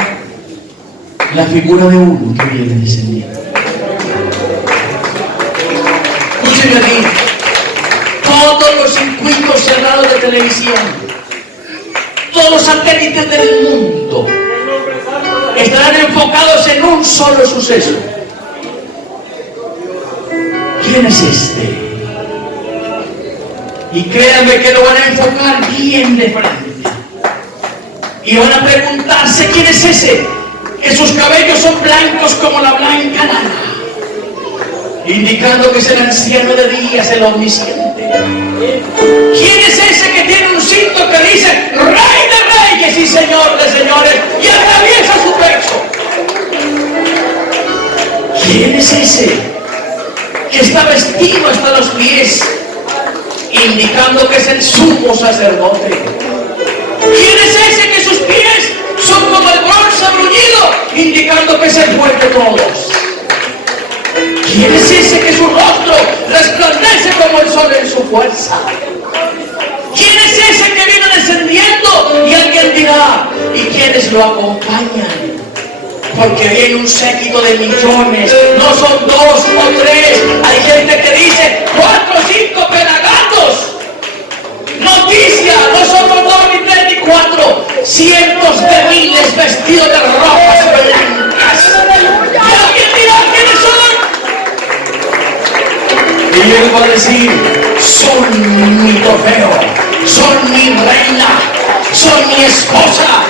la figura de uno que viene descendiendo. Escúcheme aquí. Todos los circuitos cerrados de televisión, todos los satélites del mundo estarán enfocados en un solo suceso. ¿Quién es este? Y créanme que lo van a enfocar bien de frente. Y van a preguntarse: ¿quién es ese? Que sus cabellos son blancos como la blanca lana, indicando que es el anciano de días, el omnisciente. ¿Quién es ese que tiene un cinto que dice Rey de Reyes y Señor de Señores y atraviesa su pecho? ¿Quién es ese que está vestido hasta los pies, indicando que es el sumo sacerdote? ¿Quién es ese que sus pies son como el bronce bruñido, indicando que es el juez de todos? ¿Quién es ese que su rostro resplandece como el sol en su fuerza? ¿Quién es ese que viene descendiendo? Y alguien dirá: ¿y quiénes lo acompañan? Porque viene un séquito de millones, no son 2 o 3, hay gente que dice 4 o 5 pelagatos. Noticia, no somos 2 ni 3 ni 4, cientos de miles vestidos de ropas blancas. Y alguien dirá: ¿quiénes son? Y él va a decir: son mi trofeo, son mi reina, son mi esposa,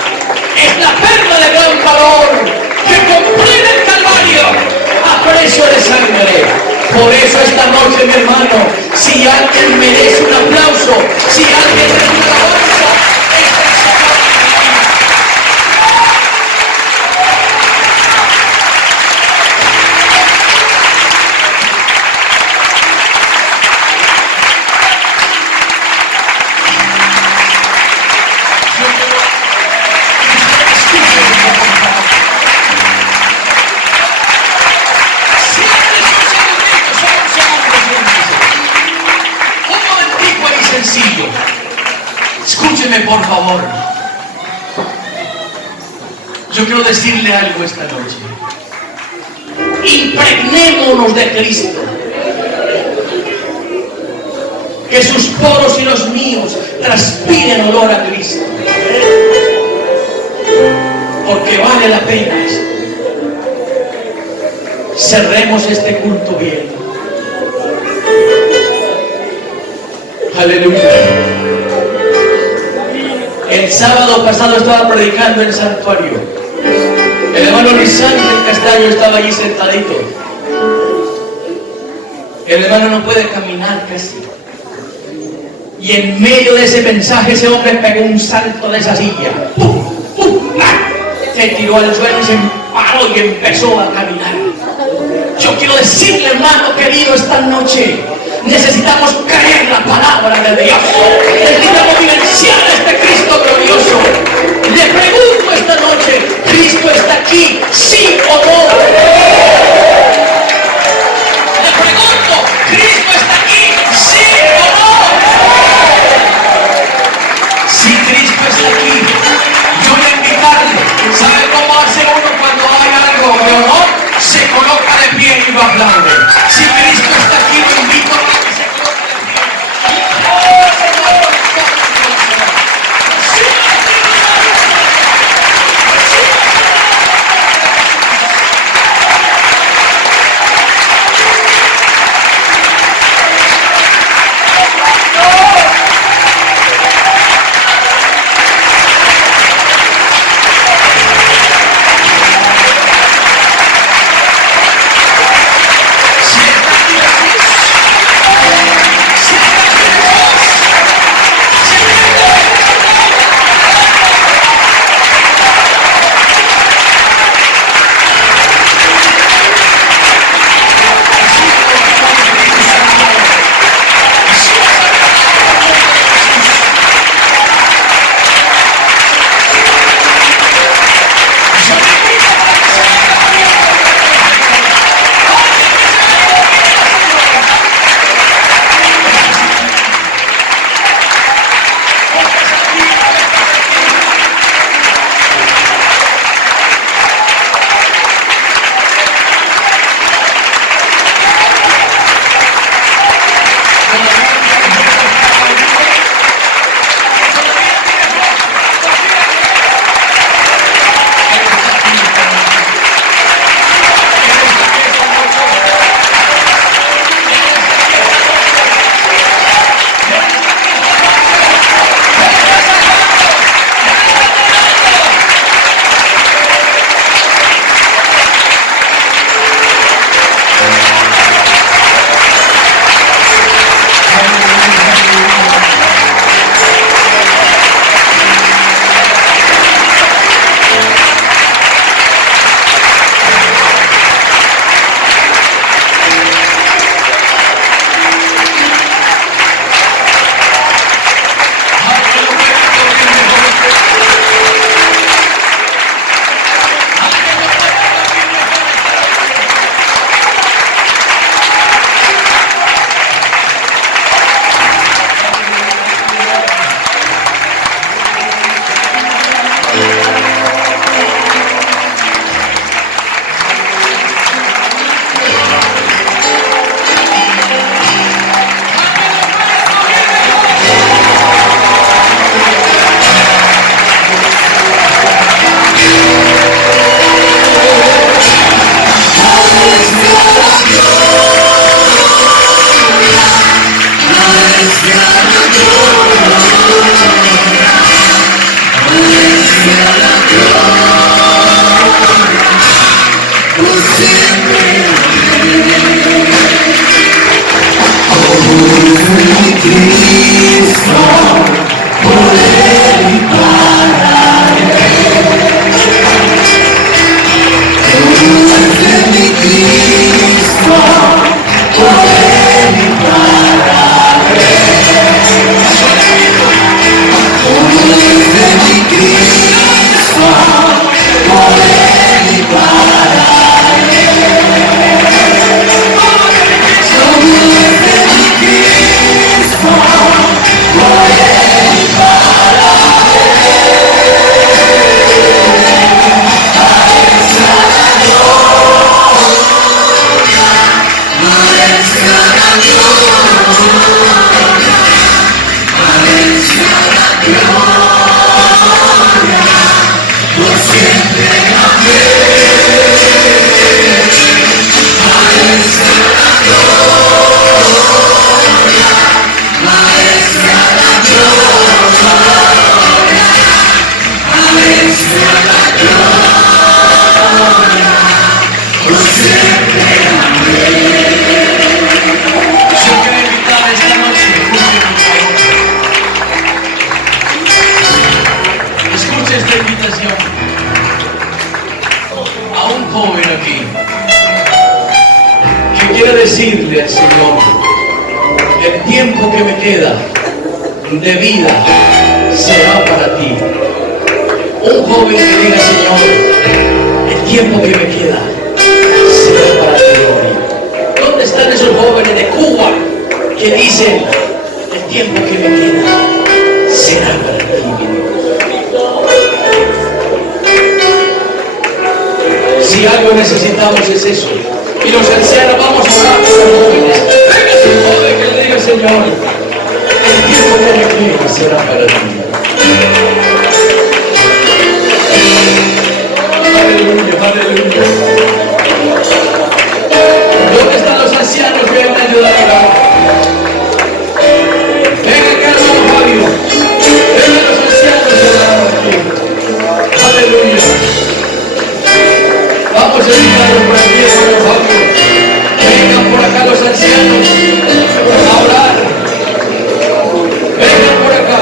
es la perla de gran valor que compré en el Calvario a precio de sangre. Por eso esta noche, mi hermano, si alguien merece un aplauso, si alguien merece una alabanza, es el Señor. Escúcheme, por favor. Yo quiero decirle algo esta noche. Impregnémonos de Cristo. Que sus poros y los míos transpiren olor a Cristo. Porque vale la pena esto. Cerremos este culto bien. Aleluya. El sábado pasado estaba predicando en el santuario. El hermano Lisandro Castaño estaba allí sentadito. El hermano no puede caminar casi. Y en medio de ese mensaje ese hombre pegó un salto de esa silla. ¡Pum! ¡Pum! ¡Ah! Se tiró al suelo y se paró y empezó a caminar. Yo quiero decirle, hermano querido, esta noche necesitamos creer la palabra de Dios. Necesitamos vivenciar este Cristo glorioso. Le pregunto esta noche: ¿Cristo está aquí? ¿Sí o no? Le pregunto: ¿Cristo está aquí? ¿Sí o no? Si Cristo está aquí, yo voy a invitarle. ¿Sabe cómo hace uno cuando hay algo de honor? Se coloca de pie y lo aplaude. Si Cristo está aquí, lo invito a que se coloque de pie. ¡Oh, Señor! Decirle al Señor, el tiempo que me queda de vida será para ti. Un joven que diga, Señor, el tiempo que me queda será para ti hoy. ¿Dónde están esos jóvenes de Cuba que dicen, el tiempo que me queda será para ti, mi Dios? Si algo necesitamos es eso. Y los ancianos vamos a orar por los jóvenes. Venga ese joven que le diga, Señor, el tiempo que me queda será para ti. Aleluya, aleluya. ¿Dónde están los ancianos que van a ayudar a orar? Venga acá, hermano Fabio. Venga los ancianos que orar aquí. Aleluya. Vamos a invitarlos por aquí, hermano Fabio. Vengan por acá los ancianos a orar. Vengan por acá.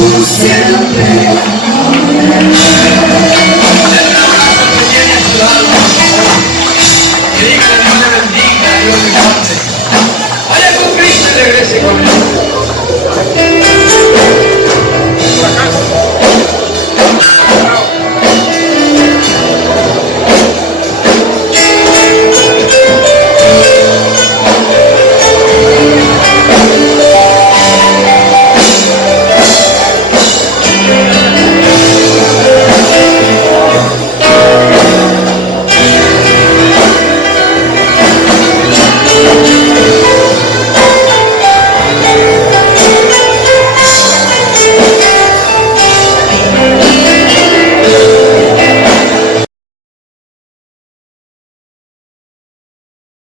Que Dios te bendiga, Dios te bendiga.